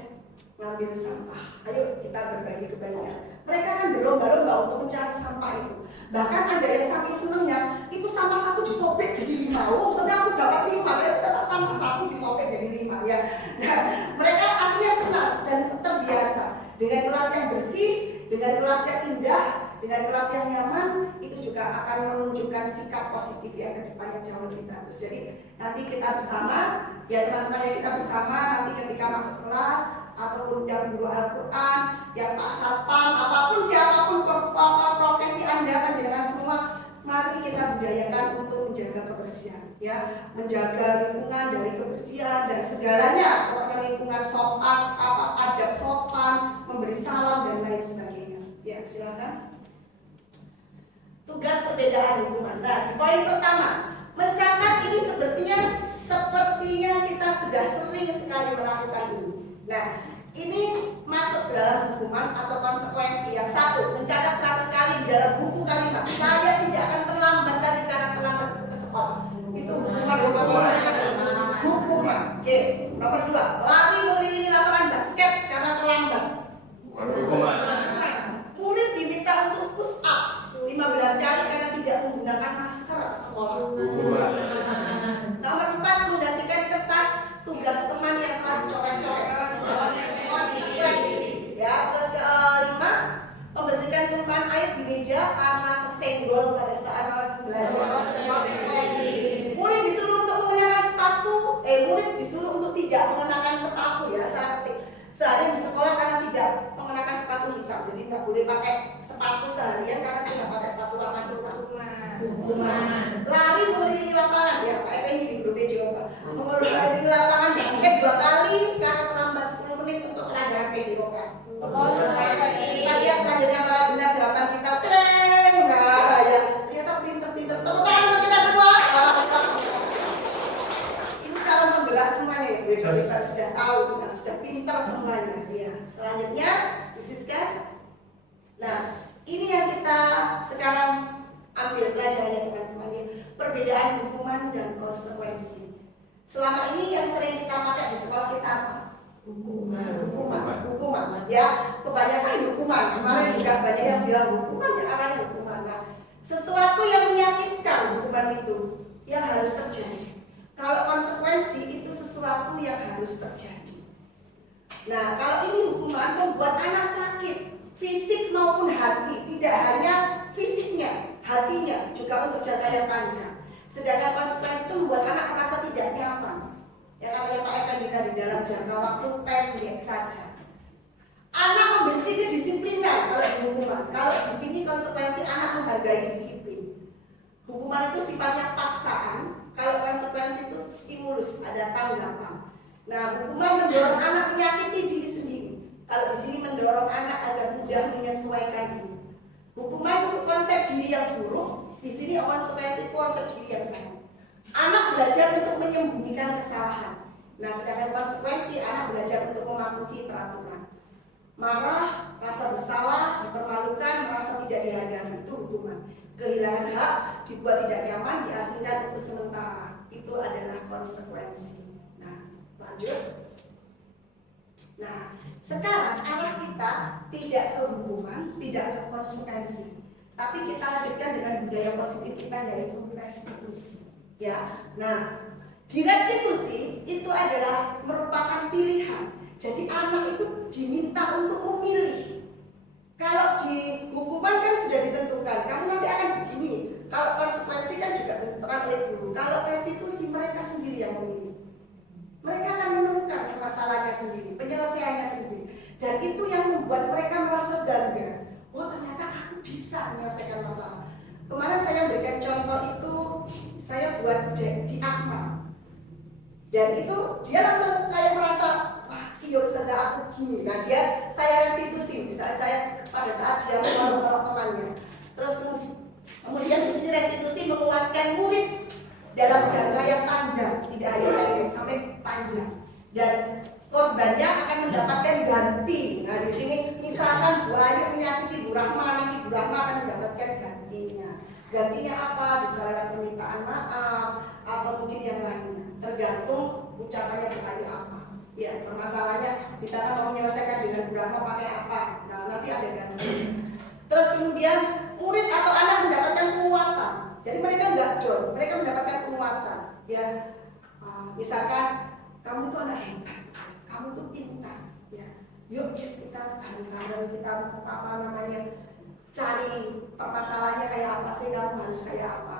ngambil sampah, ayo kita berbagi kebaikan. Mereka kan berlomba-lomba untuk mencari sampah itu. Bahkan ada yang saking senangnya, itu sampah satu disobek jadi 5. Oh, sebenarnya aku dapat 5, mereka sampah satu disobek jadi 5 ya. Nah, mereka akhirnya senang dan terbiasa dengan kelas yang bersih, dengan kelas yang indah, dengan kelas yang nyaman. Itu juga akan menunjukkan sikap positif yang ke depan yang jauh lebih bagus. Jadi nanti kita bersama, ya teman-teman yang kita bersama nanti ketika masuk kelas ataupun yang guru Al-Quran, yang Pak Satpam, apapun siapapun profesi Anda, panjenengan semua, mari kita budayakan untuk menjaga kebersihan, ya, menjaga lingkungan dari kebersihan dan segalanya, pokoknya lingkungan sopan, adab sopan, memberi salam dan lain sebagainya. Ya, silakan. Tugas perbedaan lingkungan. Nah, di poin pertama, mencatat ini sepertinya kita sudah sering sekali melakukan ini. Nah, ini masuk dalam hukuman atau konsekuensi. Yang satu, mencatat 100 kali di dalam buku kalimat. Saya tidak akan terlambat lagi karena terlambat ke sekolah. Itu hukuman konsekuensi. Hukuman. Oke. Nomor 2, lari mengelilingi lapangan basket karena terlambat. Hukuman. Nah, murid diminta untuk push up 15 kali karena tidak menggunakan masker sekolah. Hukuman. Nomor 4, menggantikan kertas tugas teman yang telah dicoret-coret. Konsekuensi. Ya, terus ke-5, membersihkan tumpahan air di meja karena tersenggol pada saat belajar. Konsekuensi. Murid disuruh untuk menggunakan sepatu, murid disuruh untuk tidak mengenakan sepatu ya, salah ketik. Sehari di sekolah karena tidak mengenakan sepatu hitam, jadi nggak boleh pakai sepatu Hukuman. Lari mengelilingi lapangan ya, Pak Effendi di grup juga. Mengelilingi lapangan basket 2 kali karena terlambat 10 menit untuk pelajaran PDOK. Kita lihat selanjutnya apakah benar jawaban kita. Teng. Nah, ya ternyata pinter-pinter. Tepuk tangan untuk kita semua. Ini kalau membelah semuanya ya, kita sudah tahu, nah, sudah pintar semuanya. Ya. Selanjutnya, disiskan. Nah, ini yang kita sekarang ambil pelajarannya teman-teman ya. Perbedaan hukuman dan konsekuensi. Selama ini yang sering kita pakai di sekolah kita apa? Hukuman ya, kebanyakan hukuman. Kemarin juga banyak yang bilang hukuman, yang arahnya hukuman. Nah, sesuatu yang menyakitkan hukuman itu yang harus terjadi. Kalau konsekuensi itu sesuatu yang harus terjadi. Nah, kalau ini hukuman membuat anak sakit, fisik maupun hati, tidak hanya fisiknya, hatinya juga untuk jangka yang panjang. Sedangkan konsekuensi itu membuat anak merasa tidak nyaman. Yang katanya Pak Effendi tadi dalam jangka waktu pendek saja. Anak membenci kedisiplinan kalau di hukuman. Kalau di sini konsekuensi anak menghargai disiplin. Hukuman itu sifatnya paksaan. Kalau konsekuensi itu stimulus, ada tanggapan. Nah, hukuman mendorong anak menyakiti diri sendiri. Kalau di sini mendorong anak agar mudah menyesuaikan diri. Hukuman untuk konsep diri yang buruk, di sini konsekuensi konsep diri yang baik. Anak belajar untuk menyembunyikan kesalahan. Nah, sedangkan konsekuensi anak belajar untuk mematuhi peraturan. Marah, rasa bersalah, dipermalukan, merasa tidak dihargai, itu hukuman. Kehilangan hak, dibuat tidak nyaman, diasingkan untuk sementara. Itu adalah konsekuensi. Nah, lanjut. Nah, sekarang arah kita tidak ke hukuman, tidak ke konsekuensi, tapi kita lanjutkan dengan budaya positif kita, yaitu restitusi. Ya, nah di restitusi itu adalah merupakan pilihan. Jadi anak itu diminta untuk memilih. Kalau di hukuman kan sudah ditentukan, kamu nanti akan begini. Kalau konsekuensi kan juga ditentukan oleh guru. Kalau restitusi mereka sendiri yang memilih. Mereka akan menemukan masalahnya sendiri, penyelesaiannya sendiri. Dan itu yang membuat mereka merasa bangga. Oh, ternyata aku bisa menyelesaikan masalah. Kemarin saya berikan contoh itu, saya buat di Akmal. Dan itu dia langsung kayak merasa, wah iya sudah aku gini. Nah saya restitusi, misalnya saya pada saat dia menolong temannya. Terus kemudian di sini restitusi menguatkan murid dalam jangka yang panjang, tidak hanya pendek sampai panjang. Dan korbannya akan mendapatkan ganti. Nah di sini misalkan Bu Ayu menyakiti Bu Rahma, nanti Bu Rahma akan mendapatkan gantinya. Gantinya apa? Bisa lewat permintaan maaf atau mungkin yang lainnya. Tergantung ucapannya Bu Ayu apa. Ya, permasalahannya misalkan mau menyelesaikan dengan Bu Rahma pakai apa? Nah nanti ada ganti. Terus kemudian murid atau anak mendapatkan penguatan. Jadi mereka enggak down, mereka mendapatkan penguatan. Ya, misalkan kamu tuh anak hebat, kamu tuh pintar. Ya, yuk kita bareng-bareng kita apa namanya cari permasalahannya kayak apa sih, kamu harus kayak apa.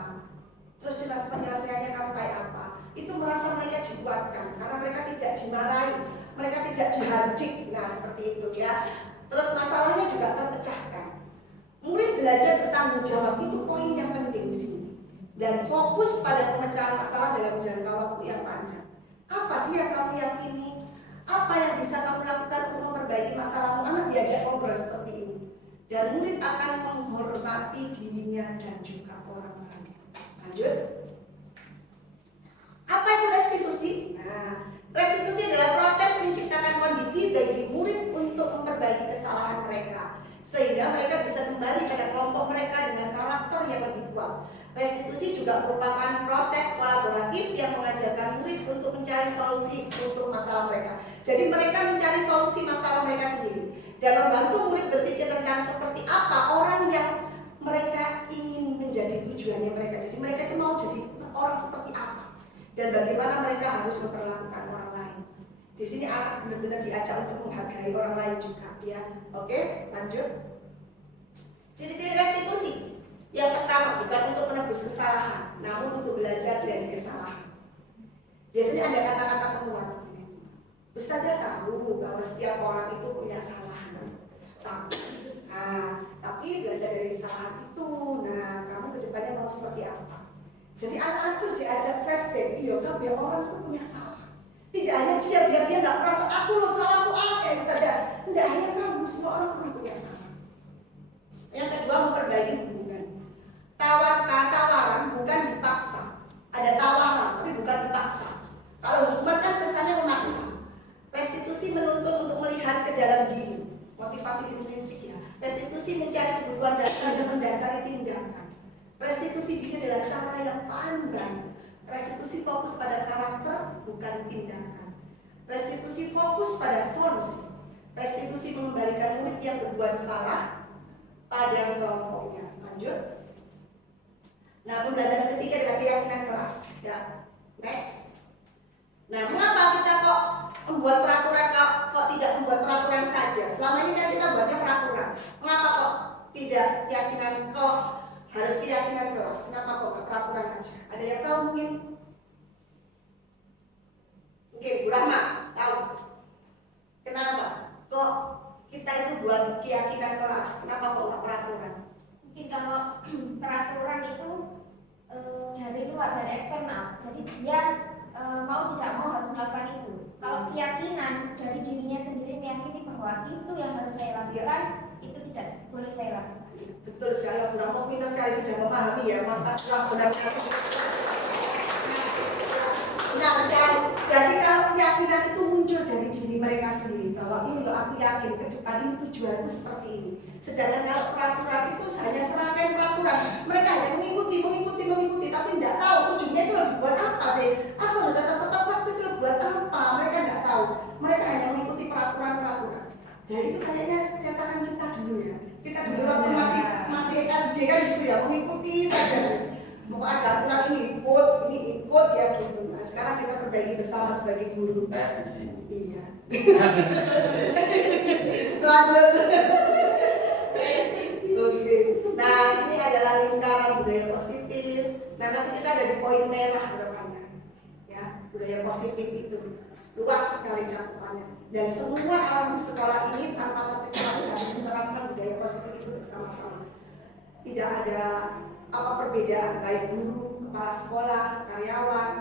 Terus jelas penyelesaiannya kamu kayak apa. Itu merasa mereka dikuatkan karena mereka tidak dimarahi, mereka tidak dihancik. Nah seperti itu ya. Terus masalahnya juga terpecahkan. Murid belajar bertanggung jawab, itu poin yang penting di sini. Dan fokus pada pemecahan masalah dalam jangka waktu yang panjang. Apa sih yang kamu yakini? Apa yang bisa kamu lakukan untuk memperbaiki masalahmu? Anak diajak ngobrol seperti ini. Dan murid akan menghormati dirinya dan juga orang lain. Lanjut. Apa itu restitusi? Nah, restitusi adalah proses menciptakan kondisi bagi murid untuk memperbaiki kesalahan mereka, sehingga mereka bisa kembali pada kelompok mereka dengan karakter yang lebih kuat. Restitusi juga merupakan proses kolaboratif yang mengajarkan murid untuk mencari solusi untuk masalah mereka. Jadi mereka mencari solusi masalah mereka sendiri dan membantu murid berpikir tentang seperti apa orang yang mereka ingin menjadi tujuannya mereka. Jadi mereka itu mau jadi orang seperti apa dan bagaimana mereka harus memperlakukan orang lain. Di sini anak benar-benar diajak untuk menghargai orang lain juga, ya. Oke, lanjut. Ciri-ciri restitusi. Yang pertama, bukan untuk menebus kesalahan, namun untuk belajar dari kesalahan. Biasanya ada kata-kata penguat. Ustazah tahu bahwa setiap orang itu punya salah. Tapi belajar dari kesalahan itu. Nah, kamu kedepannya mau seperti Jadi anak-anak itu diajak flashback, iya kan biar orang itu punya salah. Tidak hanya dia, biar dia nggak merasa aku loh salah aku apa saja. Tidak hanya kamu, semua orang punya salah. Yang kedua, memperbaiki hubungan. Tawaran bukan dipaksa. Ada tawaran, tapi bukan dipaksa. Kalau hubungan kan kesannya memaksa. Restitusi menuntut untuk melihat ke dalam diri. Motivasi intrinsik ya. Restitusi mencari kebutuhan dasar yang mendasari tindakan. Restitusi diri adalah cara yang pandai. Restitusi fokus pada karakter, bukan tindakan. Restitusi fokus pada solusi. Restitusi mengembalikan murid yang berbuat salah pada kelompoknya. Lanjut. Nah, pembelajaran ketiga adalah keyakinan kelas. Ya, next. Nah, mengapa kita kok membuat peraturan, kok tidak membuat peraturan saja? Selama ini kan kita buatnya peraturan. Mengapa kok tidak keyakinan, kok harus keyakinan kelas? Kenapa kok nggak peraturan aja? Ada yang tahu mungkin? Mungkin Bu Rahma tahu. Kenapa kok kita itu buat keyakinan kelas? Kenapa kok nggak peraturan? Mungkin kalau peraturan itu dari luar, dari eksternal, jadi dia mau tidak mau harus melakukan itu. Kalau keyakinan dari dirinya sendiri meyakini bahwa itu yang harus saya lakukan, itu tidak boleh saya lakukan. Betul sekali, Bu Rahma pintar sekali sudah memahami ya, mantap benar-benar. Nah, jadi kalau keyakinan itu muncul dari diri mereka sendiri bahwa ini loh aku yakin ke depan ini tujuanku seperti ini. Sedangkan kalau peraturan itu hanya serangkaian peraturan, mereka hanya mengikuti, tapi tidak tahu ujungnya itu loh dibuat apa sih? Apa loh data tepat waktu itu loh buat apa? Mereka tidak tahu. Mereka hanya mengikuti peraturan-peraturan. Dan itu kayaknya cetakan kita dulu ya. Kita dulu waktu masih SD kan gitu ya, mengikuti saja. Mau ada aturan ini ikut ya gitu. Nah, sekarang kita perbaiki bersama sebagai guru. Iya. Lanjut. Oke. Nah, ini adalah lingkaran budaya positif. Nah, nanti kita ada di poin merah harapannya. Ya, budaya positif itu luas sekali cakupannya. Dan semua alam sekolah ini tanpa terkecuali harus menerapkan budaya positif itu bersama-sama. Tidak ada apa perbedaan baik guru, kepala sekolah, karyawan,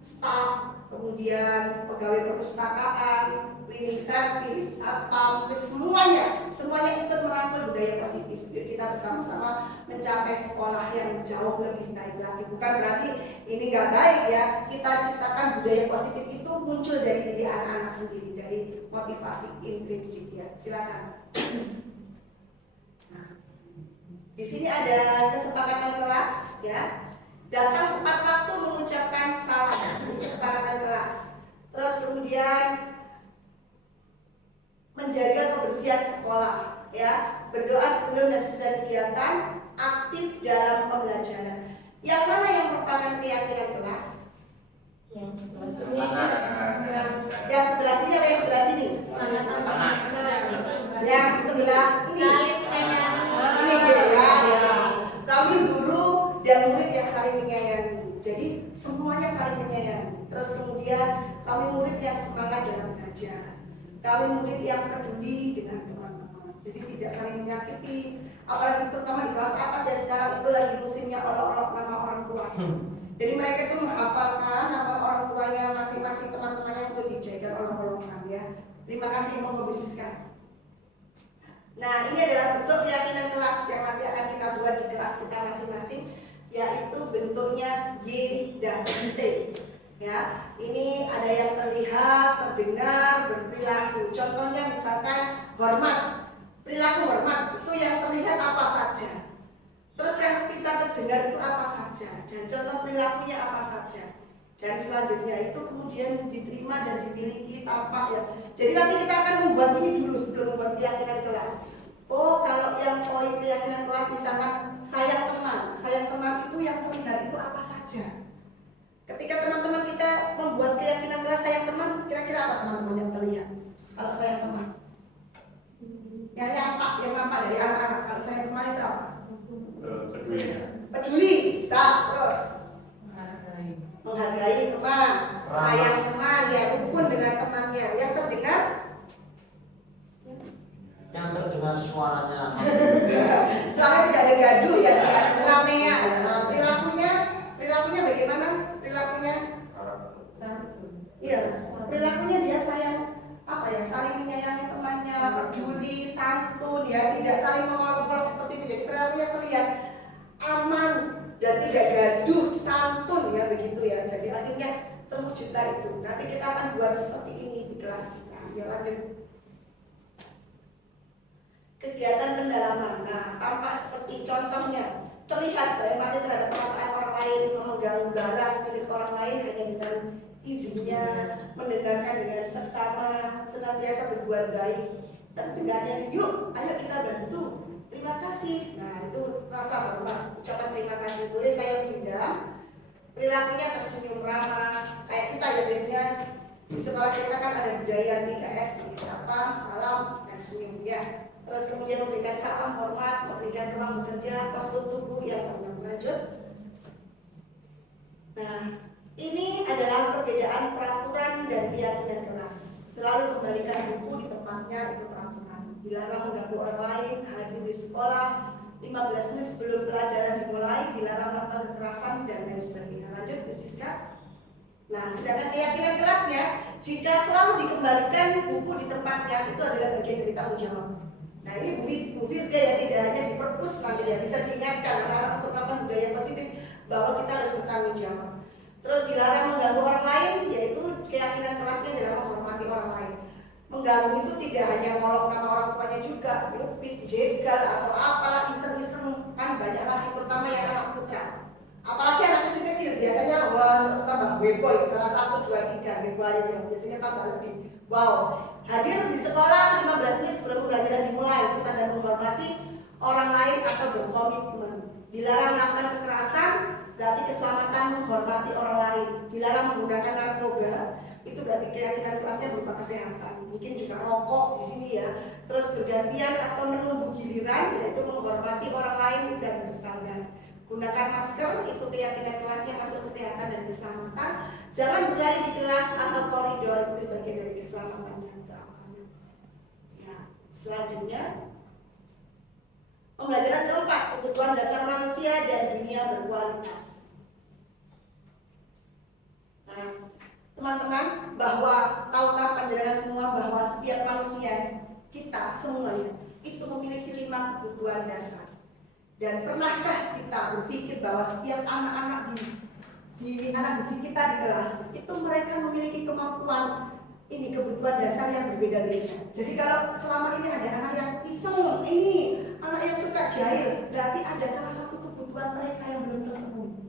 staf, kemudian pegawai perpustakaan, cleaning service, satpam, semuanya ikut merangkul budaya positif. Yuk kita bersama-sama mencapai sekolah yang jauh lebih baik lagi. Bukan berarti ini nggak baik ya. Kita ciptakan budaya positif itu muncul dari diri anak-anak sendiri, dari motivasi intrinsik ya. Silakan. Di sini ada kesepakatan kelas ya. Datang tepat waktu mengucapkan salam, kesepakatan kelas. Terus kemudian menjaga kebersihan sekolah ya. Berdoa sebelum dan sesudah kegiatan, aktif dalam pembelajaran. Yang mana yang merupakan keyakinan kelas? Yang sebelah sini atau yang sebelah sini? Yang sebelah ini. Ini ya. Kami guru dan murid yang saling menyayangi. Jadi semuanya saling menyayangi. Terus kemudian kami murid yang semangat dalam belajar. Kami murid yang peduli dengan teman-teman. Jadi tidak saling menyakiti. Apalagi terutama di kelas atas ya, sekarang itu lagi musimnya olok-olok nama orang tua. Jadi mereka itu menghafalkan nama orang tuanya masing-masing, teman-temannya untuk dijaga olok-olokan ya. Terima kasih yang mengobisiskan. Nah, ini adalah bentuk keyakinan kelas yang nanti akan kita buat di kelas kita masing-masing, yaitu bentuknya Y dan T. Ya, ini ada yang terlihat, terdengar, berperilaku. Contohnya misalkan hormat, perilaku hormat itu yang terlihat apa saja. Terus yang kita terdengar itu apa saja, dan contoh perilakunya apa saja. Dan selanjutnya itu kemudian diterima dan dimiliki tanpa ya. Jadi nanti kita akan membuat ini dulu sebelum membuat keyakinan kelas. Oh, kalau yang poin keyakinan kelas misalkan sayang teman itu yang terlihat itu apa saja. Ketika teman-teman kita membuat keyakinan kelas sayang teman, kira-kira apa teman-teman yang terlihat? Kalau sayang teman, yang nampak dari anak-anak. Kalau sayang teman itu apa? Peduli, bisa. Terus menghargai teman, sayang teman, ya rukun dengan temannya. Yang terdengar? Yang terdengar suaranya. Soalnya tidak ada gaduh ya, tidak ada keramaian. Nah, perilaku perilakunya bagaimana? Perilakunya? Iya, perilakunya dia sayang saling menyayangi temannya, peduli, santun, ya, tidak saling mengolok-olok seperti itu. Jadi perilakunya terlihat aman dan tidak gaduh, santun, ya begitu ya. Jadi artinya terwujudlah itu. Nanti kita akan buat seperti ini di kelas kita. Ya lanjut. Kegiatan pendalaman. Nah, tampak seperti contohnya terlihat empati terhadap perasaan orang lain, memegang barang milik orang lain hanya dengan izinnya, mendengarkan dengan seksama, senantiasa berbuat baik, terdengarnya yuk, ayo kita bantu, terima kasih. Nah itu rasa hormat, ucapan terima kasih. Boleh saya pinjam? Perilakunya tersenyum ramah, kayak kita ya biasanya di sekolah kita kan ada budaya 3S, sapa, salam, dan senyum ya. Terus kemudian memberikan salam hormat, memberikan ruang bekerja, postur tubuh yang lanjut. Nah, ini adalah perbedaan peraturan dan keyakinan kelas. Selalu kembalikan buku di tempatnya, itu peraturan. Dilarang mengganggu orang lain, hadir di sekolah 15 menit sebelum pelajaran dimulai, dilarang melakukan kekerasan dan lain sebagainya. Lanjut, Bu Siska. Nah, sedangkan keyakinan kelasnya, jika selalu dikembalikan buku di tempatnya, itu adalah bagian dari tanggung jawab. Nah, ini Bu Firda ya, tidak hanya di perpus nanti ya, bisa diingatkan anak-anak untuk melakukan budaya positif bahwa kita harus bertanggung jawab. Terus dilarang mengganggu orang lain, yaitu keyakinan kelasnya adalah menghormati orang lain. Mengganggu itu tidak hanya ngolok nama orang tuanya juga, nyupit, jegal atau apalah iseng-iseng, kan banyak lagi, terutama yang anak putra. Apalagi anak kecil-kecil biasanya tambah weboy, kelas 1, 2, 3 weboy, biasanya tambah lebih. Wow, hadir di sekolah 15 menit sebelum pelajaran dimulai, kita dan menghormati orang lain atau berkomitmen. Dilarang melakukan kekerasan, berarti keselamatan menghormati orang lain. Dilarang menggunakan narkoba, itu berarti keyakinan kelasnya berupa kesehatan. Mungkin juga rokok di sini ya. Terus bergantian atau menunggu giliran, yaitu menghormati orang lain dan bersabar. Gunakan masker, itu keyakinan kelasnya masuk kesehatan dan keselamatan. Jangan berlari di kelas atau koridor, itu bagian dari keselamatan dan keamanan. Ya, selanjutnya pembelajaran keempat, kebutuhan dasar manusia dan dunia berkualitas. Nah, teman-teman, bahwa tahukah panjenengan semua bahwa setiap manusia, kita semuanya, itu memiliki 5 kebutuhan dasar. Dan pernahkah kita berpikir bahwa setiap anak-anak di anak didik kita di kelas, itu mereka memiliki kemampuan ini kebutuhan dasar yang berbeda-beda. Jadi kalau selama ini ada anak yang iseng, ini anak yang suka jahil, berarti ada salah satu kebutuhan mereka yang belum terpenuhi.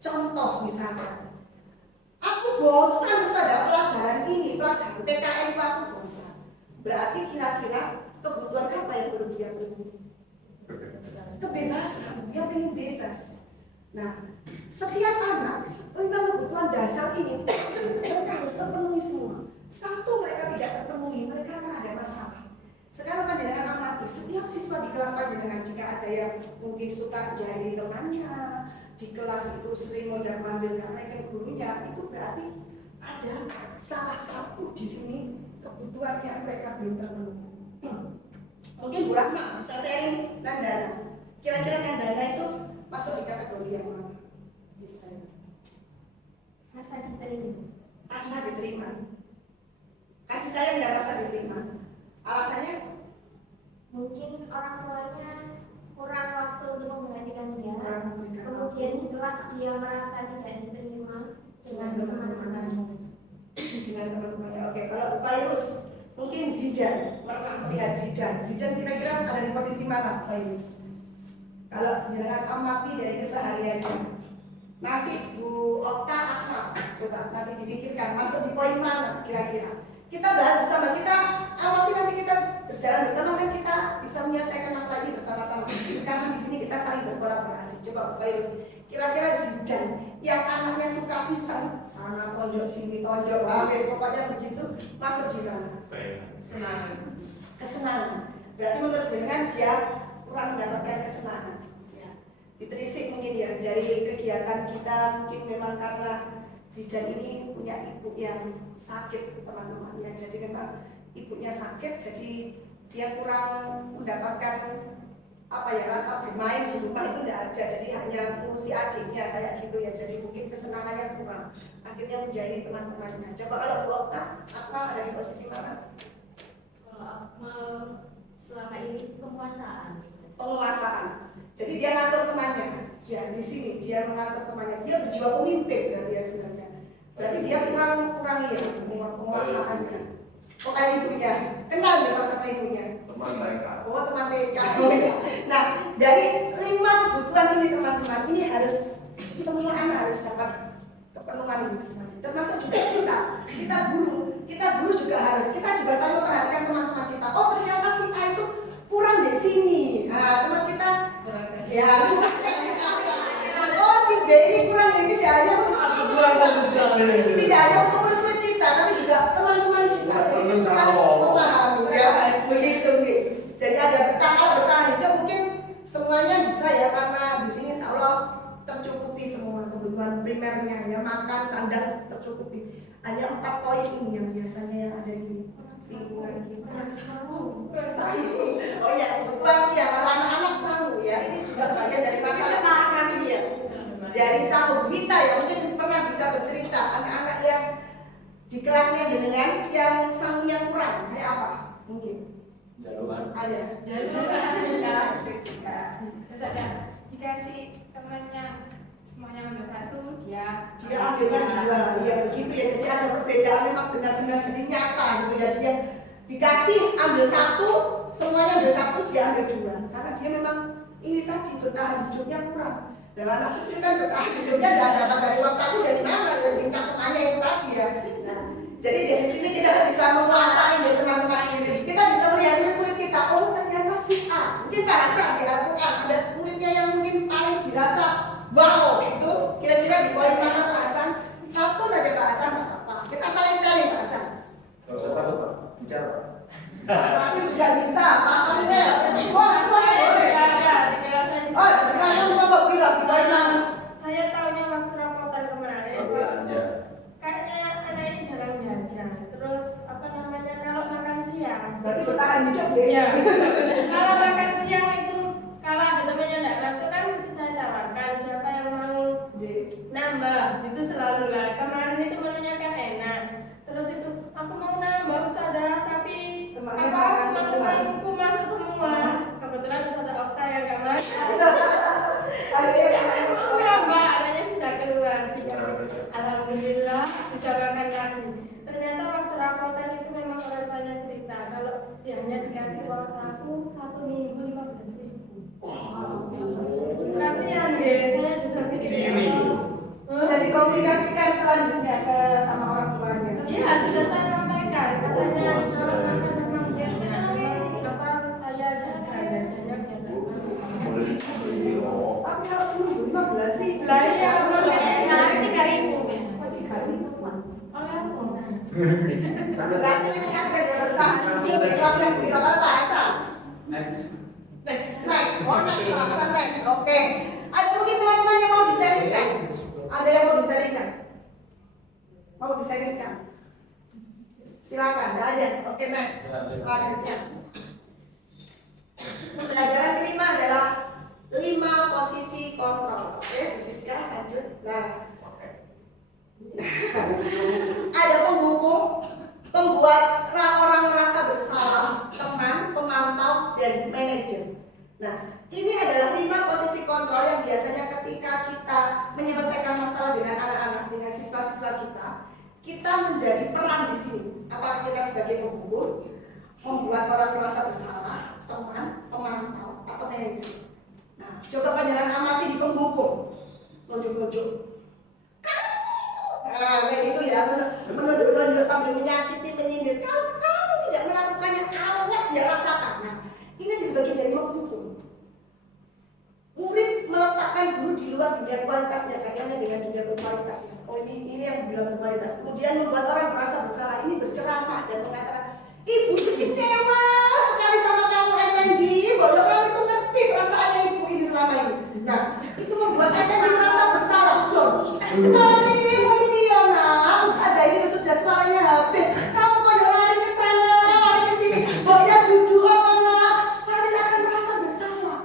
Contoh misalnya, aku bosan pada pelajaran ini, pelajaran PKN aku bosan. Berarti kira-kira kebutuhan apa yang belum dia penuhi? Kebebasan, dia ingin bebas. Nah, setiap anak 5 kebutuhan dasar ini mereka harus terpenuhi semua. Satu mereka tidak terpenuhi, mereka akan ada masalah. Sekarang panjenengan amati, setiap siswa di kelas panjenengan, jika ada yang mungkin suka jahili temannya, di kelas itu sering mondar-mandir karena gurunya, itu berarti ada salah satu di sini kebutuhan yang mereka belum terpenuhi. Mungkin Bu Rahma bisa sharing Nandana. Kira-kira Nandana itu masuk di kategori yang mana? Rasa diterima. Rasa diterima. Kasih sayang dan rasa diterima. Alasannya? Mungkin orang tuanya kurang waktu untuk memperhatikan dia. Kemudian di kelas dia merasa tidak diterima dengan teman-teman. Dengan teman-temannya. Oke, kalau virus mungkin Zidan, pernah melihat Zidan. Zidan kira-kira ada di posisi mana virus? Kalau jangan amati dari kesehariannya. Nanti Bu Okta Ahmad, coba nanti dipikirkan masuk di poin mana kira-kira. Kita bahas bersama, kita amati nanti kita berjalan bersama kan kita bisa menyelesaikan masalah ini bersama-sama. Karena di sini kita saling berkolaborasi. Coba Bu Virus, kira-kira Zidan yang anaknya suka pisang, sana tonjok sini tonjok, habis pokoknya begitu, masuk di mana? Kesenangan. Kesenangan. Berarti menurut dengan dia kurang mendapatkan kesenangan. Ya. Ditelisik mungkin ya dari kegiatan kita, mungkin memang karena Zidan ini punya ibu yang sakit teman-teman ya, jadi memang ibunya sakit, jadi dia kurang mendapatkan rasa bermain di rumah itu tidak ada, jadi hanya ngurusi adiknya kayak gitu ya, jadi mungkin kesenangannya kurang, akhirnya menjadi teman-temannya. Coba kalau Bu Okta, apa ada di posisi mana? Kalau aku selama ini sih penguasaan. Penguasaan. Jadi dia ngatur temannya. Ya di sini dia mengatur temannya. Dia berjiwa pemimpin berarti ya sebenarnya. Berarti dia kurang ya penguasaannya. Oh kayak ibunya. Kenal nggak sama ibunya? Teman mereka. Oh teman mereka. Nah dari 5 kebutuhan ini teman-teman ini harus semua anak harus dapat kepenuhan ini semuanya. Termasuk juga kita guru juga harus. Kita juga selalu perhatikan teman-teman kita. Oh ternyata si A itu kurang di sini. Nah teman kita ya kurang kasih sayang. Oh si B ini kurang ini tidak hanya untuk murid-murid kita, tapi juga teman-teman kita. Jadi kita saling memahami ya begitu gitu. Jadi ada bertahan hidup mungkin semuanya bisa ya karena di sini insya Allah tercukupi semua kebutuhan primernya ya, makan, sandang tercukupi. Hanya 4 poin ini yang biasanya yang ada di lingkungan kita. Sahu. Oh iya, kebutuhan ya kalau anak-anak sahu ya, ini juga bagian dari masalah iya. Dari sahu Vita ya, mungkin pernah bisa bercerita anak-anak yang di kelasnya jenengan yang sahunya kurang kayak apa? Mungkin Jaluan. ada. juga. Terus ada dikasih temannya semuanya ambil 1, dia ambilnya 2, ya begitu ya. Jadi ada perbedaan memang benar-benar jadi nyata gitu ya. Dia dikasih ambil 1, semuanya ambil 1, dia ambil 2 karena dia memang ini tadi bertahan hidupnya kurang. Dan anak kecil kan bertahan hidupnya tidak dapat dari uang saku dari mana, ya minta temannya itu tadi ya. Nah, jadi dari sini kita bisa menguasai ya teman-teman. Kita bisa melihat murid-murid kita, oh ternyata si A, mungkin bahasa di Al-Quran ada muridnya yang mungkin paling dirasa wow gitu. Kira-kira di poin mana Pak Hasan? 1 saja Pak Hasan, nggak apa-apa. Kita saling-saling Pak Hasan. Kalau saya takut Pak, bicara. Tapi juga bisa, Pak Samuel, semuanya boleh. Oh, sekarang mau bilang di poin mana? Saya tahunya waktu rapotan kemarin, Aja. kayaknya anak ini jarang jajan. Terus apa namanya kalau makan siang? Berarti bertahan hidup ya? Iya. Kalau makan siang itu kalau ada temannya tidak masuk kan mesti saya tawarkan siapa yang mau nambah. Itu selalu lah. Kemarin itu menunya kan enak. Terus itu aku mau nambah Ustazah tapi Temannya apa makan semua. pesanku masuk semua. Kebetulan Ustazah Okta yang gak masuk. Mbak, anaknya sudah keluar. Alhamdulillah bisa makan lagi. Ternyata waktu rapotan itu memang orang banyak cerita. Kalau dia hanya dikasih uang saku 1 minggu 15.000. Kasihan deh, saya juga bikin. Sudah dikomunikasikan selanjutnya ke sama orang tuanya. Iya, sudah saya sampaikan. Katanya kalau makan memang biar apa saya jaga jajannya biar Tapi kalau seminggu 15.000. lah iya, sehari 3.000. Oh, jika ini Oleh aku. berarti masih ada yang bertahan hidup di kelas yang berapa Pak Hasan? Next. Next, oh next, Pak Hasan next. Oke. Ada mungkin teman-teman yang mau disaringkan? Ada yang mau disaringkan? Mau disaringkan? Silakan, nggak ada. Oke next. Selanjutnya. Pembelajaran kelima adalah 5 posisi kontrol. Oke, posisinya lanjut. Nah, ada penghukum, pembuat orang merasa bersalah, teman, pemantau, dan manajer. Nah, ini adalah 5 posisi kontrol yang biasanya ketika kita menyelesaikan masalah dengan anak-anak, dengan siswa-siswa kita menjadi peran di sini. Apakah kita sebagai penghukum, membuat orang merasa bersalah, teman, pemantau, atau manajer. Nah, coba panjenengan amati di penghukum, nunjuk-nunjuk. Nah, kayak gitu ya, menunjuk-nunjuk sambil menyakiti, menyindir. Kalau kamu tidak melakukannya, awas ya rasakan. Nah, ini adalah bagian dari menghukum. Murid meletakkan guru di luar dunia kualitasnya, kaitannya dengan dunia berkualitasnya. Oh ini yang bilang berkualitas. Kemudian membuat orang merasa bersalah. Ini berceramah dan mengatakan, ibu kecewa sekali sama kamu Effendi. Bahwa kamu itu ngerti perasaannya ibu ini selama ini. Nah, itu membuat Effendi merasa bersalah. Sorry, Muntiona, Ustazah ini sudah suaranya habis. Kamu kok lari ke sana, lari ke sini. Pokoknya duduk apa enggak? Saya akan merasa bersalah.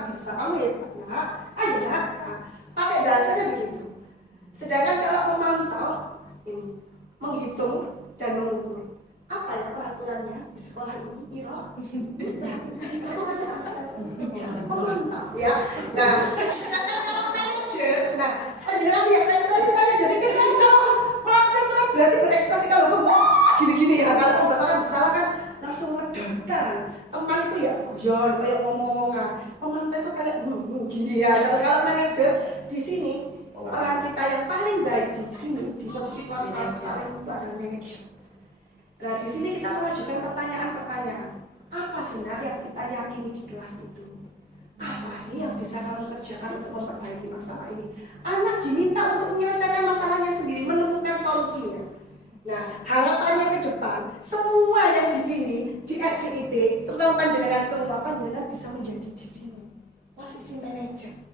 nggak bisa, kamu hebat nggak? Ayo nggak? Pakai bahasanya begitu. Sedangkan kalau memantau ini menghitung dan mengukur, apa ya peraturannya di sekolah ini? Peraturannya apa? Ya, memantau ya. Nah, sedangkan kalau manajer, nah penjelasan yang ekspresi saya jadi kan melakukan itu kan berarti berekspresi kalau gini-gini ya. Kalau membuat orang bersalah kan langsung medamkan. Teman itu ya guyon, kayak ngomong-ngomongan. Memantau itu kayak gini ya. Kalau manajer di sini peran kita yang paling baik di sini di posisi paling paling itu adalah manajer. Nah di sini kita mengajukan pertanyaan-pertanyaan. Apa sebenarnya yang kita yakini di kelas itu? Apa sih yang bisa kamu kerjakan untuk memperbaiki masalah ini? Anak diminta untuk menyelesaikan masalahnya sendiri, menemukan solusinya. Nah harapannya ke depan, semua yang di sini di SDIT, terutama panjenengan semua panjenengan bisa menjadi di sini posisi manajer.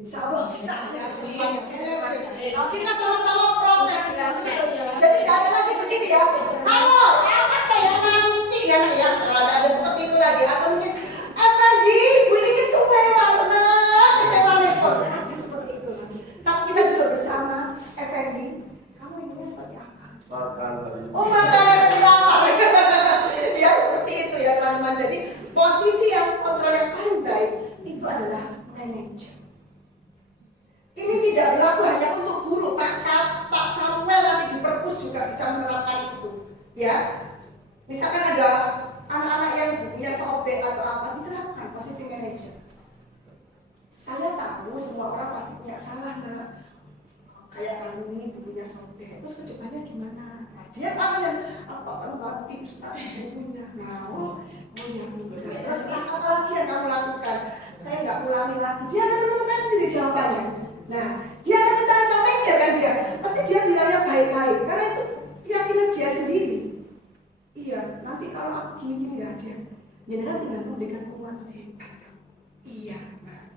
Insya Allah bisa ya semuanya. Kita sama-sama proses ya. Jadi tidak ada lagi begini ya. Halo, apa saya nanti ya ada seperti itu lagi atau mungkin Fandi, Bu ini kecewa warna kecewa nepot. Ada seperti itu lagi. Tapi kita duduk bersama Fandi. Kamu inginnya seperti apa? Makan tadi. Oh makanan tadi apa? Ya seperti itu ya teman-teman. Jadi posisi yang kontrol yang paling baik itu adalah manajer. Ini tidak berlaku hanya untuk guru. Pak Samuel nanti di perpus juga bisa menerapkan itu, ya. Misalkan ada anak-anak yang bukunya sobek atau apa, diterapkan posisi manajer. Saya tahu semua orang pasti punya salah, nak. Kayak kami bukunya sobek, terus kedepannya gimana? Nah, dia akan apakah nanti Ustaz bukunya? Nah, ya enggak. Terus apa lagi yang kamu lakukan? Saya nggak ulangi lagi. Dia akan menemukan sendiri jawabannya. Nah, dia akan mencari topiknya kan dia. Pasti dia bilangnya baik-baik karena itu keyakinan dia sendiri. Iya, nanti kalau aku gini-gini ya dia. Jangan tinggal memberikan penguatan hebat kan. Iya, nah.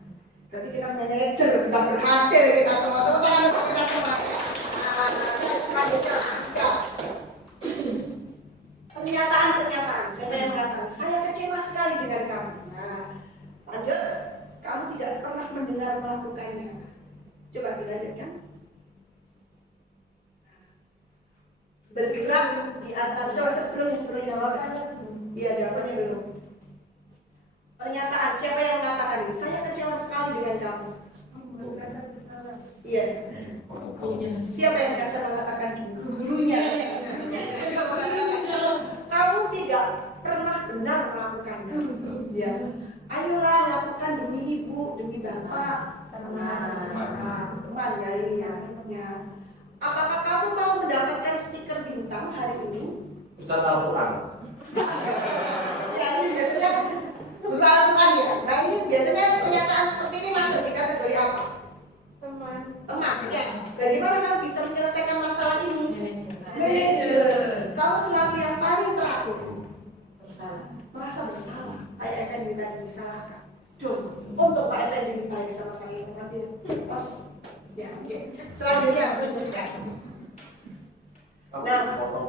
Berarti kita manajer sudah berhasil kita semua. Tepuk tangan untuk kita semua. Selanjutnya kita pernyataan. Siapa yang mengatakan saya kecewa sekali dengan kamu. Nah, lanjut. Kamu tidak pernah mendengar melakukannya. Coba dilanjutkan. Bergerak di antara sebelumnya jawab. Iya, jawabannya belum. Pernyataan, siapa yang mengatakan ini? Saya kecewa sekali dengan kamu. Iya. Siapa yang biasa mengatakan gini? Gurunya. Kamu tidak pernah benar melakukannya. Ya. Ayolah lakukan demi ibu, demi bapak, teman ya ini ya. Apakah kamu mau mendapatkan stiker bintang hari ini? Ustaz Al-Quran. Ya ini biasanya guru Al-Quran ya. Nah ini biasanya pernyataan seperti ini masuk di kategori apa? Teman ya. Bagaimana kamu bisa menyelesaikan masalah ini? Manajer. Kamu selalu yang paling terakhir. Merasa bersalah. Kayak Effendi tadi disalahkan. Untuk Pak Effendi lebih baik sama saya mengambil tos. Ya, oke. Selanjutnya khususkan. Nah,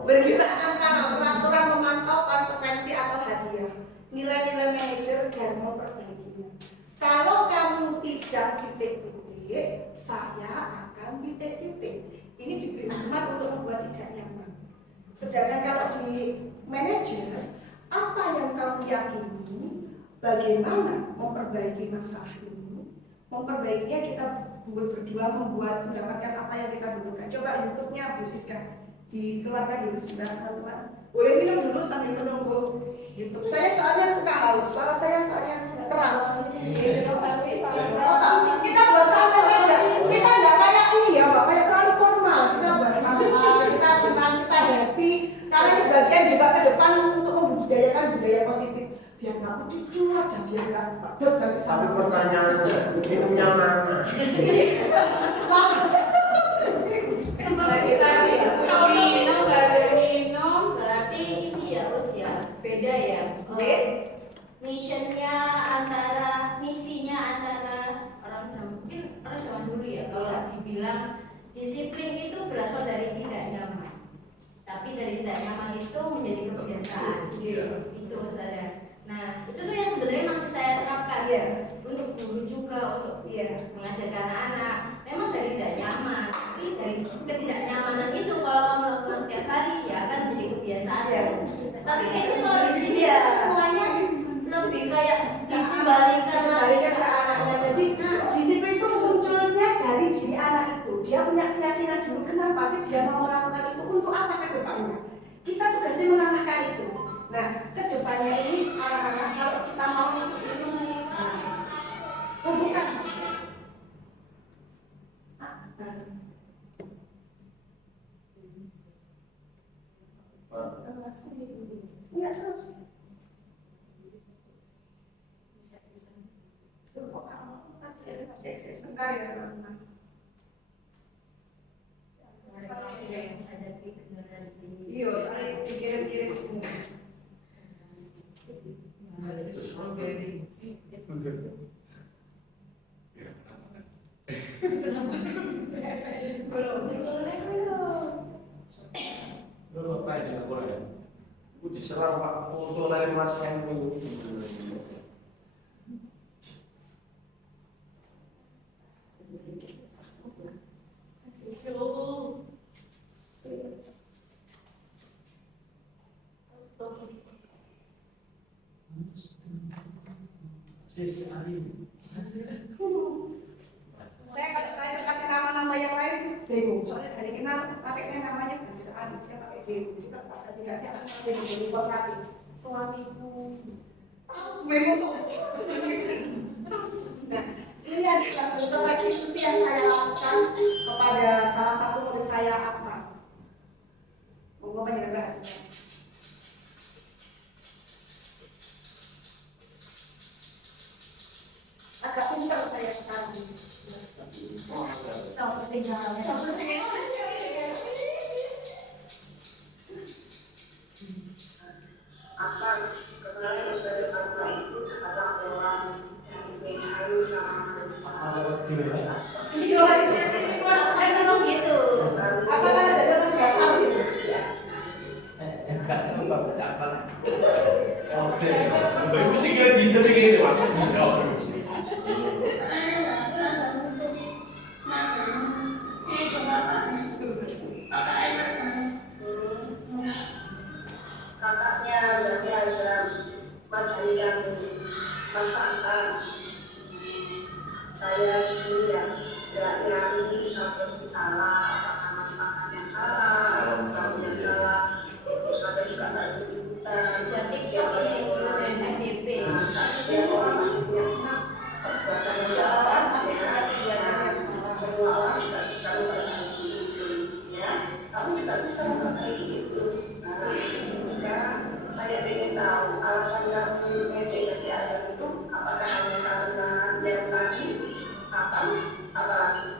bergerak antara peraturan memantau konsekuensi atau hadiah, nilai-nilai manajer dan memperbaikinya. Kalau kamu tidak titik-titik, saya akan titik-titik. Ini diberi nama untuk membuat tidak nyaman. Sedangkan kalau di manajer, apa yang kamu yakini, bagaimana memperbaiki masalah ini, memperbaikinya kita berdua membuat mendapatkan apa yang kita butuhkan. Coba YouTube-nya Bu Siska dikeluarkan dulu sebentar teman-teman. Boleh minum dulu sambil menunggu YouTube. Saya soalnya suka haus, suara saya soalnya keras. Kita buat santai saja. Kita nggak kayak ini ya, nggak kayak terlalu formal. Kita buat santai, kita senang, kita happy. Karena ini bagian juga ke depan untuk membudidayakan budaya positif. Biar kamu jujur aja, biar nggak pedot nanti Tapi sama pertanyaannya, minumnya mana? Berarti ini ya Us ya, beda ya. Misinya antara mungkin orang zaman dulu ya. Kalau dibilang disiplin itu berasal dari tidak nyaman, tapi dari tidak nyaman itu menjadi kebiasaan. Itu Ustazah. Nah itu tuh yang sebenarnya masih saya terapkan Iya. untuk guru juga, untuk Iya. mengajarkan anak. Memang dari tidak nyaman, tapi dari ketidaknyamanan itu kalau kamu lakukan setiap hari ya akan menjadi kebiasaan. Iya. Tapi kayaknya kalau di sini Iya. semuanya lebih kayak dikembalikan Kembalikan ke anaknya. Jadi disiplin itu munculnya dari diri anak itu. Dia punya keyakinan dulu kenapa sih dia mau melakukan itu, untuk apa ke depannya. Kita tugasnya mengarahkan itu. Nah, ke depannya ini anak-anak kalau kita mau seperti itu, bukan. Enggak terus. Sebentar ya teman-teman. Iya, saya dikirim-kirim semua. Belum apa aja nggak boleh ya? Aku diserang Pak untuk dari Mas Henry. Sis Ari. Saya kalau saya kasih nama-nama yang lain bingung, soalnya dari kenal pakainya namanya masih sekarang dia pakai bingung juga pakai tidak dia asal bingung pakai suamiku. Bingung Nah, ini adalah bentuk restitusi yang saya lakukan kepada salah satu murid saya Akmal. Monggo panjenengan perhatikan. Agak pintar saya sekarang. Sampai sejarahnya. Apa kebenaran Ustaz Fatma itu adalah orang yang diberi sama Ada di mana? Kan memang gitu. Apa kan ada jalan nggak tahu sih? Enggak, enggak baca apa. Oke. Ibu sih kira di interview gini Mas. kakaknya Zaki Azram, Madhani Mas Antam. Saya di sini ya, nggak nyari sampai salah, apakah Mas Antam yang salah, atau kamu yang salah. Terus saya juga nggak ikut-ikutan. Buat TikTok ini FYP. Nah, setiap orang pasti punya perbuatan yang salah, semua orang juga bisa memperbaiki itu, ya. Kamu juga bisa memperbaiki itu. Nah, sekarang saya ingin tahu alasan kamu ngecek Zaki Azram itu apakah hanya karena yang tadi atau apa lagi?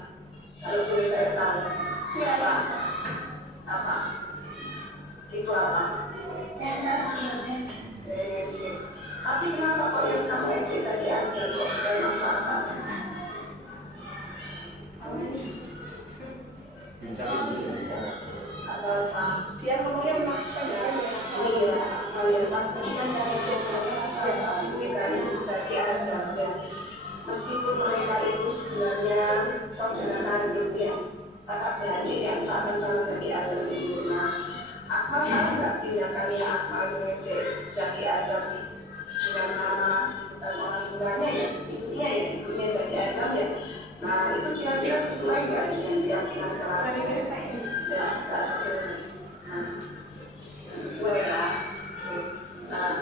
Kalau boleh saya tahu, apa? Apa? Itu apa? Ngecek. Tapi kenapa kok yang kamu ngecek Zaki Azram kok bukan masalah? Dia ngomongnya memang benar ya. Iya, kalian cuma nyari sesuatu masalah bukan Zaki Azram ya. Meskipun mereka itu sebenarnya saudara kandung ya, kakak beradik yang tak sama Zaki Azram itu. Nah, Akmal tahu nggak tindakannya Akmal mengecek Zaki Azram dengan nama sebutan orang tuanya ya, ibunya Zaki Azram ya. Nah, itu kira-kira sesuai nggak dengan keyakinan keras? Ya, nggak sesuai. Nah, sesuai ya. Nah,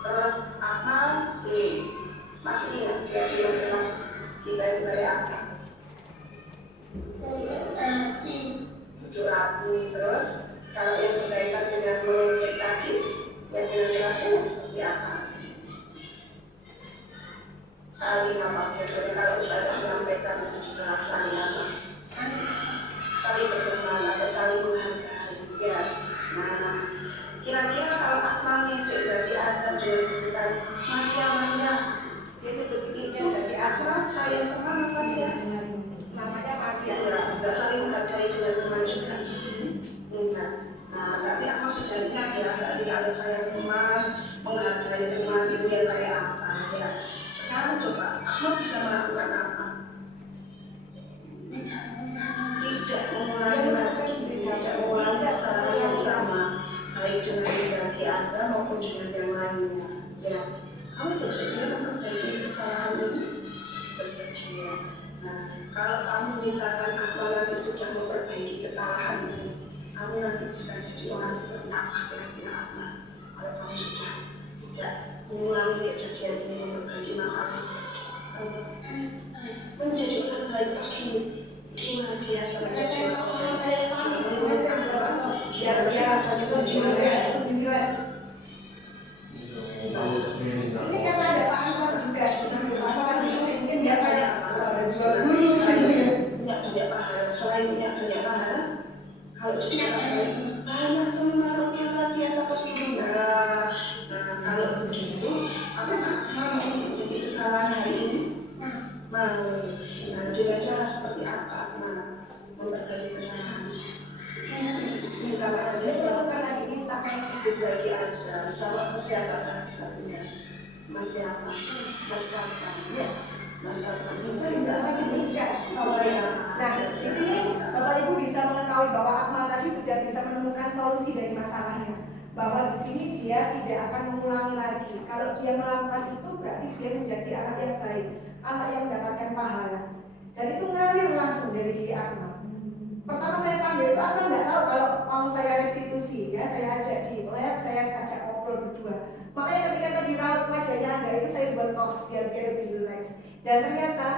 terus Akmal masih ingat keyakinan keras kita itu kayak apa? Jujur hati. Terus kalau yang berkaitan dengan mengecek tadi, keyakinan kerasnya seperti apa? Saling apa? Biasanya kalau Ustaz menyampaikan itu juga saling apa? Saling berteman atau saling menghargai ya. Nah, kira-kira kalau Akmal ngecek Zaki Azram dengan sebutan Maria, Itu begini Zaki Azram saya teman apa dia? Namanya Maria. enggak saling menghargai dengan teman juga. Enggak. Nah, berarti Akmal sudah ingat ya, berarti kalau saya teman menghargai teman itu yang kayak apa ya. Sekarang maupun dengan yang lainnya. Ya, kamu bersedia memperbaiki kesalahan ini? Bersedia. Nah, kalau kamu misalkan Akmal nanti sudah memperbaiki kesalahan ini, kamu nanti bisa jadi orang seperti apa kira-kira Akmal? Kalau kamu sudah tidak mengulangi kejadian ini, memperbaiki masalah ini, kamu menjadi orang baik pasti luar biasa menjadi orang baik. Biar rasanya lebih relax. Ini karena ada Pak Anwar juga sebenarnya Pak Anwar mungkin dia kayak dua guru gitu ya. Punya banyak pahala, selain punya banyak pahala, kalau jadi orang baik banyak teman yang luar biasa kostum. Nah kalau begitu, apakah kamu memiliki kesalahan hari ini? Mau, nah cara seperti apa? Nah, memperbaiki kesalahan. Minta maaf aja siapa lagi minta Jazaki Azhar sama siapa tadi satunya Mas siapa? Mas Farkan ya Mas Farkan bisa juga Masih bisa. Nah, di sini Bapak Ibu bisa mengetahui bahwa Akmal tadi sudah bisa menemukan solusi dari masalahnya. Bahwa di sini dia tidak akan mengulangi lagi. Kalau dia melakukan itu berarti dia menjadi anak yang baik, anak yang mendapatkan pahala. Dan itu ngalir langsung dari diri Akmal. Pertama saya panggil itu Akmal nggak tahu kalau mau saya restitusi, ya saya ajak saya ajak ngobrol berdua. Makanya ketika tadi raut wajahnya Anda itu saya buat tos biar dia lebih relax. Dan ternyata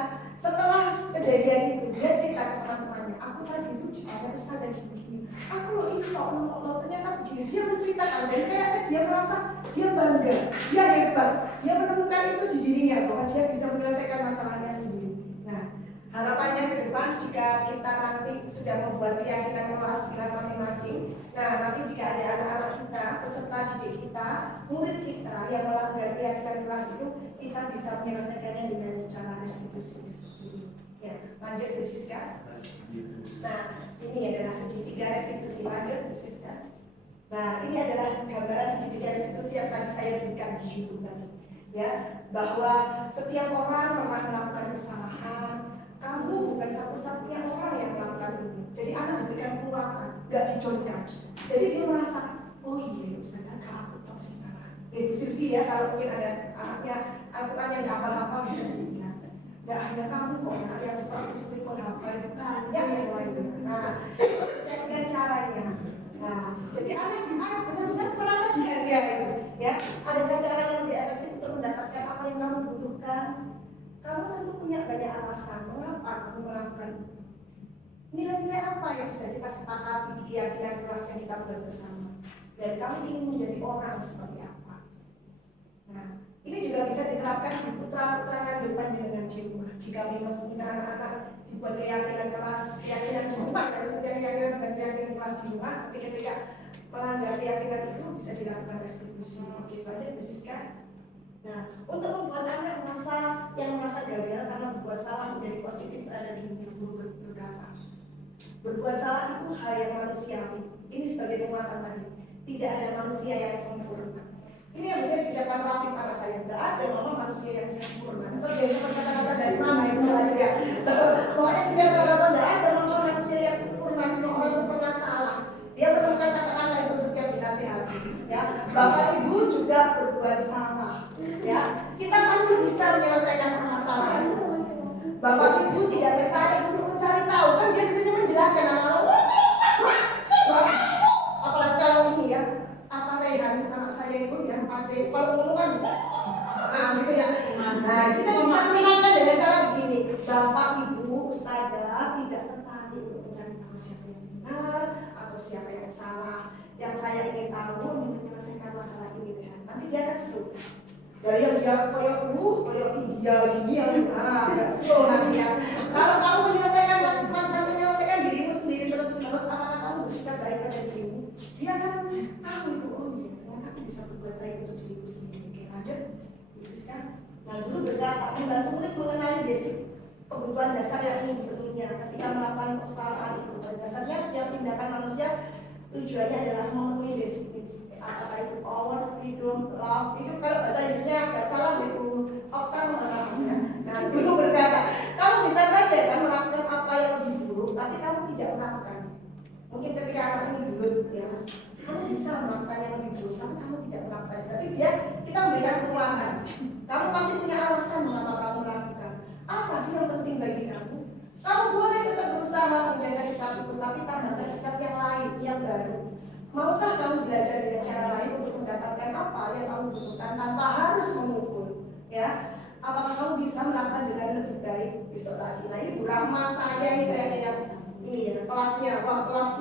setelah kejadian itu dia cerita ke teman-temannya, aku tadi itu ceritanya besar dan gini. Aku loh ternyata begini. Dia menceritakan dan kayaknya dia merasa dia bangga, dia hebat, dia menemukan itu di dirinya bahwa dia bisa menyelesaikan masalahnya sendiri. Nah, harapannya ke depan jika kita nanti sudah membuat keyakinan kelas masing-masing, nah nanti jika ada anak-anak kita, peserta didik kita, murid kita yang melanggar keyakinan kelas itu, kita bisa menyelesaikannya dengan cara restitusi. Ya, lanjut Bu Siska. Nah, ini adalah segitiga restitusi. Lanjut Bu Siska. Nah, ini adalah gambaran segitiga restitusi yang tadi saya berikan di YouTube tadi. Ya, bahwa setiap orang pernah melakukan kesalahan. Kamu bukan satu-satunya orang yang melakukan ini. Jadi anak diberikan penguatan, gak dicontohkan. Jadi dia merasa, oh iya Ustaz, agak aku tak salah. Bu Silvi ya, kalau mungkin ada anaknya, aku tanya gak hafal-hafal bisa dibilang. Gak hanya kamu kok, nah yang seperti itu kok hafal itu banyak yang lainnya. Nah, terus dengan caranya. Nah, jadi anak benar-benar merasa dihargai itu. Ya, ada cara yang lebih efektif untuk mendapatkan apa yang kamu butuhkan. Kamu tentu punya banyak alasan mengapa kamu melakukan itu. Nilai-nilai apa yang sudah kita sepakati di keyakinan kelas yang kita buat bersama. Dan kamu ingin menjadi orang seperti apa. Nah, ini juga bisa diterapkan di putra-putra depan dengan rumah. Jika memang anak-anak dibuat keyakinan kelas, keyakinan di rumah, atau keyakinan dan keyakinan kelas di rumah, ketika melanggar keyakinan itu bisa dilakukan restitusi. Oke saja, Bu Siska. Nah, untuk membuat anak yang merasa gagal karena berbuat salah menjadi positif ada di guru berkata, berbuat salah itu hal yang manusiawi. Ini sebagai penguatan tadi. Tidak ada manusia yang sempurna. Ini yang bisa diucapkan Rafiq pada saya. Tidak ada manusia yang sempurna. Atau dia kata-kata dari mana itu lagi ya. Pokoknya tidak ada manusia yang sempurna. Semua orang itu pernah salah. Dia menemukan kata-kata itu setiap dinasihati. Ya, Bapak Ibu juga berbuat salah. Ya, kita pasti bisa menyelesaikan permasalahan itu. Bapak Ibu tidak tertarik untuk mencari tahu, kan dia bisa menjelaskan apalagi kalau ini ya, apa Rehan anak saya itu ya, Aceh, kalau ngomong kan gitu ya. Nah, kita bisa menenangkan dengan cara begini. Bapak Ibu Ustazah tidak tertarik untuk mencari tahu siapa yang benar atau siapa yang salah. Yang saya ingin tahu untuk menyelesaikan masalah ini Rehan. Nanti dia akan seru. Dari yang dia koyok India gini yang agak slow nanti ya. Kalau kamu menyelesaikan dirimu sendiri terus apakah kamu bersikap baik pada dirimu? Dia akan tahu itu, oh iya, ternyata aku bisa berbuat baik untuk diriku sendiri. Oke, lanjut, bisniskan. Nah, dulu berkata membantu murid mengenali basic kebutuhan dasar yang ingin dipenuhinya ketika melakukan kesalahan itu. Pada dasarnya setiap tindakan manusia tujuannya adalah memenuhi basic needs. Apakah itu power, freedom, love. Itu kalau bahasa Inggrisnya agak salah itu Okta mengalaminya. Nah, dulu berkata, kamu bisa saja kan melakukan apa yang lebih buruk, tapi kamu tidak melakukannya. Mungkin ketika anak ini dulu gendut ya, kamu bisa melakukan yang lebih buruk, tapi kamu tidak melakukan. Berarti kita memberikan peluangan. Kamu pasti punya alasan mengapa kamu melakukan. Apa sih yang penting bagi kamu? Kamu boleh tetap berusaha menjaga sikap itu, tapi tambahkan sikap yang lain, yang baru. Maukah kamu belajar dengan cara lain untuk mendapatkan apa yang kamu butuhkan tanpa harus memukul? Ya, apakah kamu bisa melakukan dengan lebih baik besok lagi? Nah ini Bu Rahma, saya ini kayaknya yang ini ya, kelasnya kelas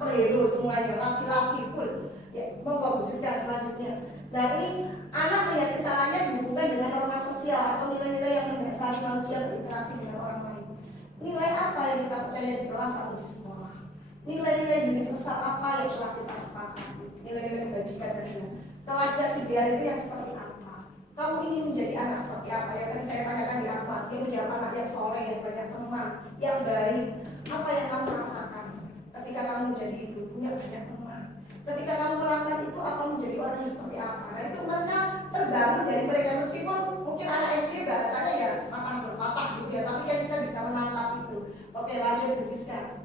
prelo semuanya, laki-laki pun. Ya, monggo Bu Siska selanjutnya. Nah ini anak melihat kesalahannya dihubungkan dengan norma sosial atau nilai-nilai yang mendasari manusia berinteraksi dengan orang lain. Nilai apa yang kita percaya di kelas atau di sekolah? Nilai-nilai universal apa yang telah kita sepakati? Nilai-nilai kebajikan tadi. Kelas yang ideal itu yang seperti apa? Kamu ingin menjadi anak seperti apa? Yang tadi saya tanyakan di apa? Dia menjadi anak yang soleh, yang banyak teman, yang baik. Apa yang kamu rasakan ketika kamu menjadi itu? Punya banyak teman. Ketika kamu melakukan itu, apa menjadi orang yang seperti apa? Nah itu mereka terbangun dari mereka, meskipun mungkin anak SD bahasanya ya sepatah berpatah gitu ya, tapi kan kita bisa menangkap itu. Oke, lanjut Bu Siska.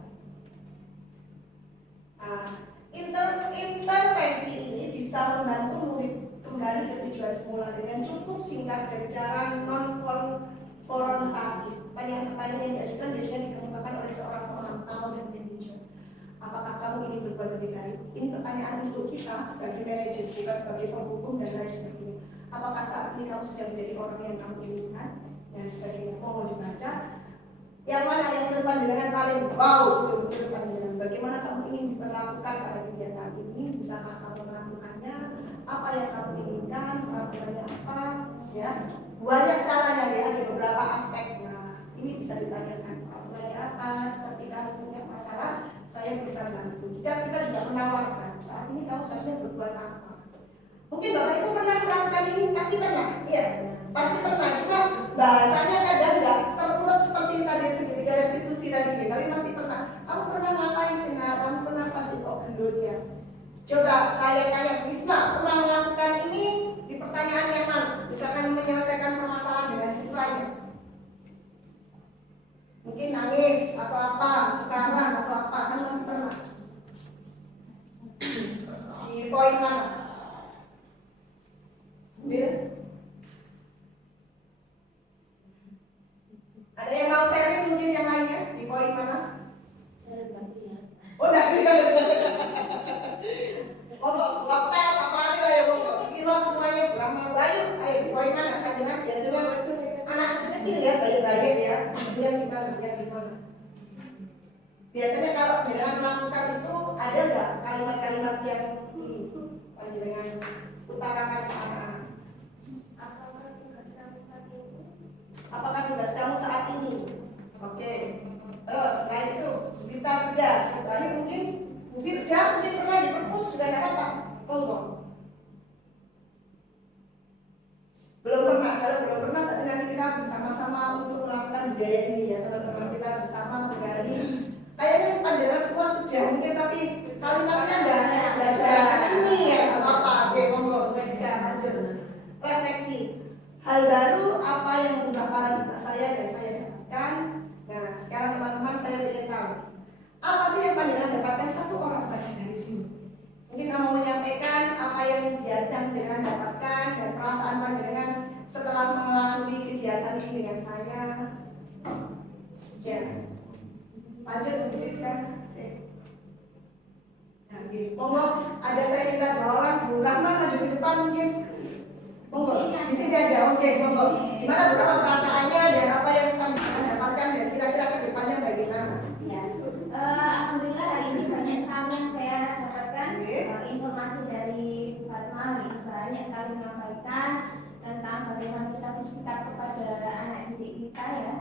Intervensi ini bisa membantu murid kembali ke tujuan semula dengan cukup singkat dan cara non-konfrontatif. Pertanyaan-pertanyaan yang diajukan biasanya dikemukakan oleh seorang pemantau dan manajer. Apakah kamu ingin berbuat lebih baik? Ini pertanyaan untuk kita sebagai manajer, bukan sebagai penghukum dan lain sebagainya. Apakah saat ini kamu sudah menjadi orang yang kamu inginkan dan sebagainya? Mau dibaca? Yang mana yang menurut pandangan paling wow itu menurut pandangan? Bagaimana kamu ingin diperlakukan pada kegiatan ini? Bisakah kamu melakukannya? Apa yang kamu inginkan? Peraturannya apa? Ya, banyak caranya ya, ada beberapa aspek. Nah, ini bisa ditanyakan. Peraturannya apa? Seperti kamu punya masalah, saya bisa bantu. Kita juga menawarkan. Saat ini kamu seharusnya berbuat apa? Mungkin Bapak itu pernah melakukan ini, pasti pernah. Iya, pasti pernah. Cuma bahasanya kadang nggak terurut seperti tadi segitiga restitusi tadi, tapi pasti pernah. Kamu pernah ngapain sih? Kamu pernah pasti kok gendut ya? Coba saya tanya, Bisma pernah melakukan ini di pertanyaan yang mana? Misalkan menyelesaikan permasalahan dengan siswanya. Mungkin nangis atau apa, kekaran atau apa, kan masih pernah. Di poin mana? Ada yang mau sharing mungkin yang lainnya di poin mana? Oh, enggak. Monggo, waktu apa hari lah ya monggo. Iro semuanya Brahma Bayu. Ayo di poin mana? Kajian biasanya anak kecil ya, bayi-bayi ya. Yang gimana? Biasanya kalau dengan melakukan itu ada nggak kalimat-kalimat yang ini panjenengan utarakan ke anak-anak? Apakah tugas kamu saat ini? Oke. Terus selain itu kita sudah Bayu mungkin pernah di perpus juga ada apa? Monggo. Belum pernah. Kalau belum pernah berarti nanti kita bersama-sama untuk melakukan budaya ini ya teman-teman, kita bersama menggali. Kayaknya pandangan semua sudah mungkin, tapi kalimatnya enggak ini ya apa? Oke, monggo. Refleksi. Hal baru apa yang mengubah paradigma saya dan saya dapatkan. Nah, sekarang teman-teman saya ingin tahu apa sih yang panjenengan dapatkan, satu orang saja dari sini. Mungkin kamu menyampaikan apa yang panjenengan dapatkan dan perasaan panjenengan setelah melalui kegiatan ini dengan saya. Ya, lanjut bisniskan. Nah, gitu. Monggo, ada saya minta 2 orang, Bu Rahma maju di depan mungkin. Monggo, di sini aja, oke, monggo. Gimana berapa perasaannya dan apa yang panjenengan dapatkan dan kira-kira ke depannya bagaimana? Alhamdulillah hari ini banyak sekali yang saya dapatkan informasi dari Fatma, banyak sekali menyampaikan tentang bagaimana kita bersikap kepada anak didik kita ya.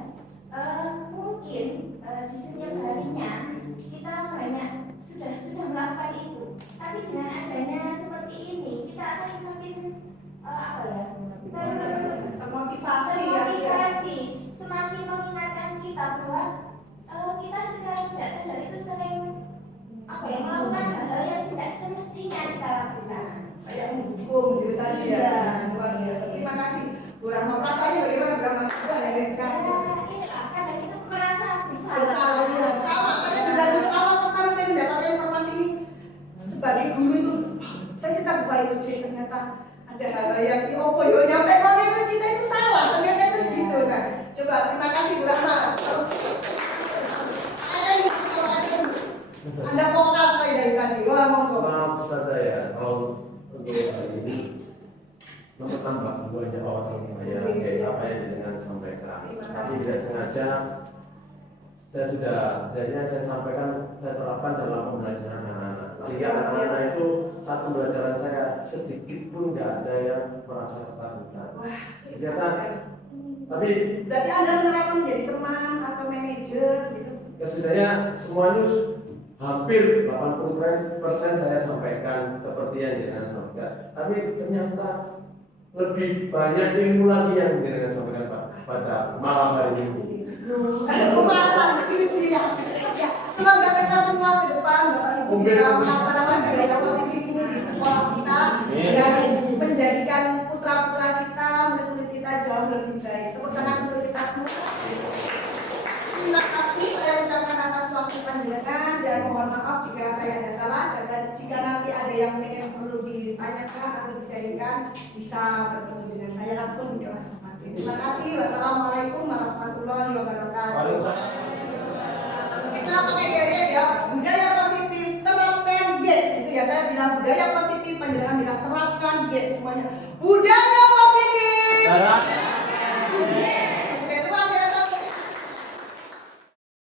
Mungkin di setiap harinya kita banyak sudah melakukan itu, tapi dengan adanya seperti ini kita akan semakin termotivasi, semakin mengingatkan kita bahwa kita secara tidak sadar itu sering melakukan hal yang tidak semestinya kita lakukan. Kayak mendukung gitu tadi ya. Luar biasa. Terima kasih Bu Rahma. Perasaannya bagaimana Bu Rahma juga dari sekarang? Kadang kita merasa bersalah. Sama. Saya juga dulu awal pertama saya mendapatkan informasi ini, sebagai guru itu saya cetak virus C, ternyata ada hal yang opo yo nyampe kono itu kita itu salah, ternyata itu gitu. Nah, coba terima kasih Bu Rahma. Anda vokal saya dari tadi. Wah, monggo. Maaf saudara ya, kalau untuk hari ini menambah banyak wawasan saya kayak apa yang dengan sampaikan. Tapi tidak sengaja saya sudah sebenarnya saya sampaikan, saya terapkan dalam pembelajaran anak-anak. Sehingga anak-anak itu saat pembelajaran saya sedikit pun nggak ada yang merasa ketakutan. Wah, Ternyata, tapi berarti Anda menerapkan menjadi teman atau manajer gitu. sebenarnya semuanya hampir 80% saya sampaikan seperti yang dengan sampaikan. Tapi ternyata lebih banyak ilmu lagi yang dengan sampaikan pada malam hari ini. Pemahaman ini sih ya. Ya, semoga kita semua ke depan Bapak Ibu bisa melaksanakan budaya positif ini di sekolah kita dan menjadikan putra-putra kita, murid-murid kita jauh lebih baik. Tepuk tangan untuk kita semua. Terima kasih saya ucapkan atas waktu panjenengan dan mohon maaf jika saya ada salah. Jika nanti ada yang ingin perlu ditanyakan atau disaringkan, bisa bertemu dengan saya langsung di kelas 4. Terima kasih. Wassalamualaikum warahmatullahi wabarakatuh. Kita pakai gaya ya, budaya positif, terapkan yes. Itu ya saya bilang budaya positif, panjenengan bilang terapkan yes semuanya. Budaya positif.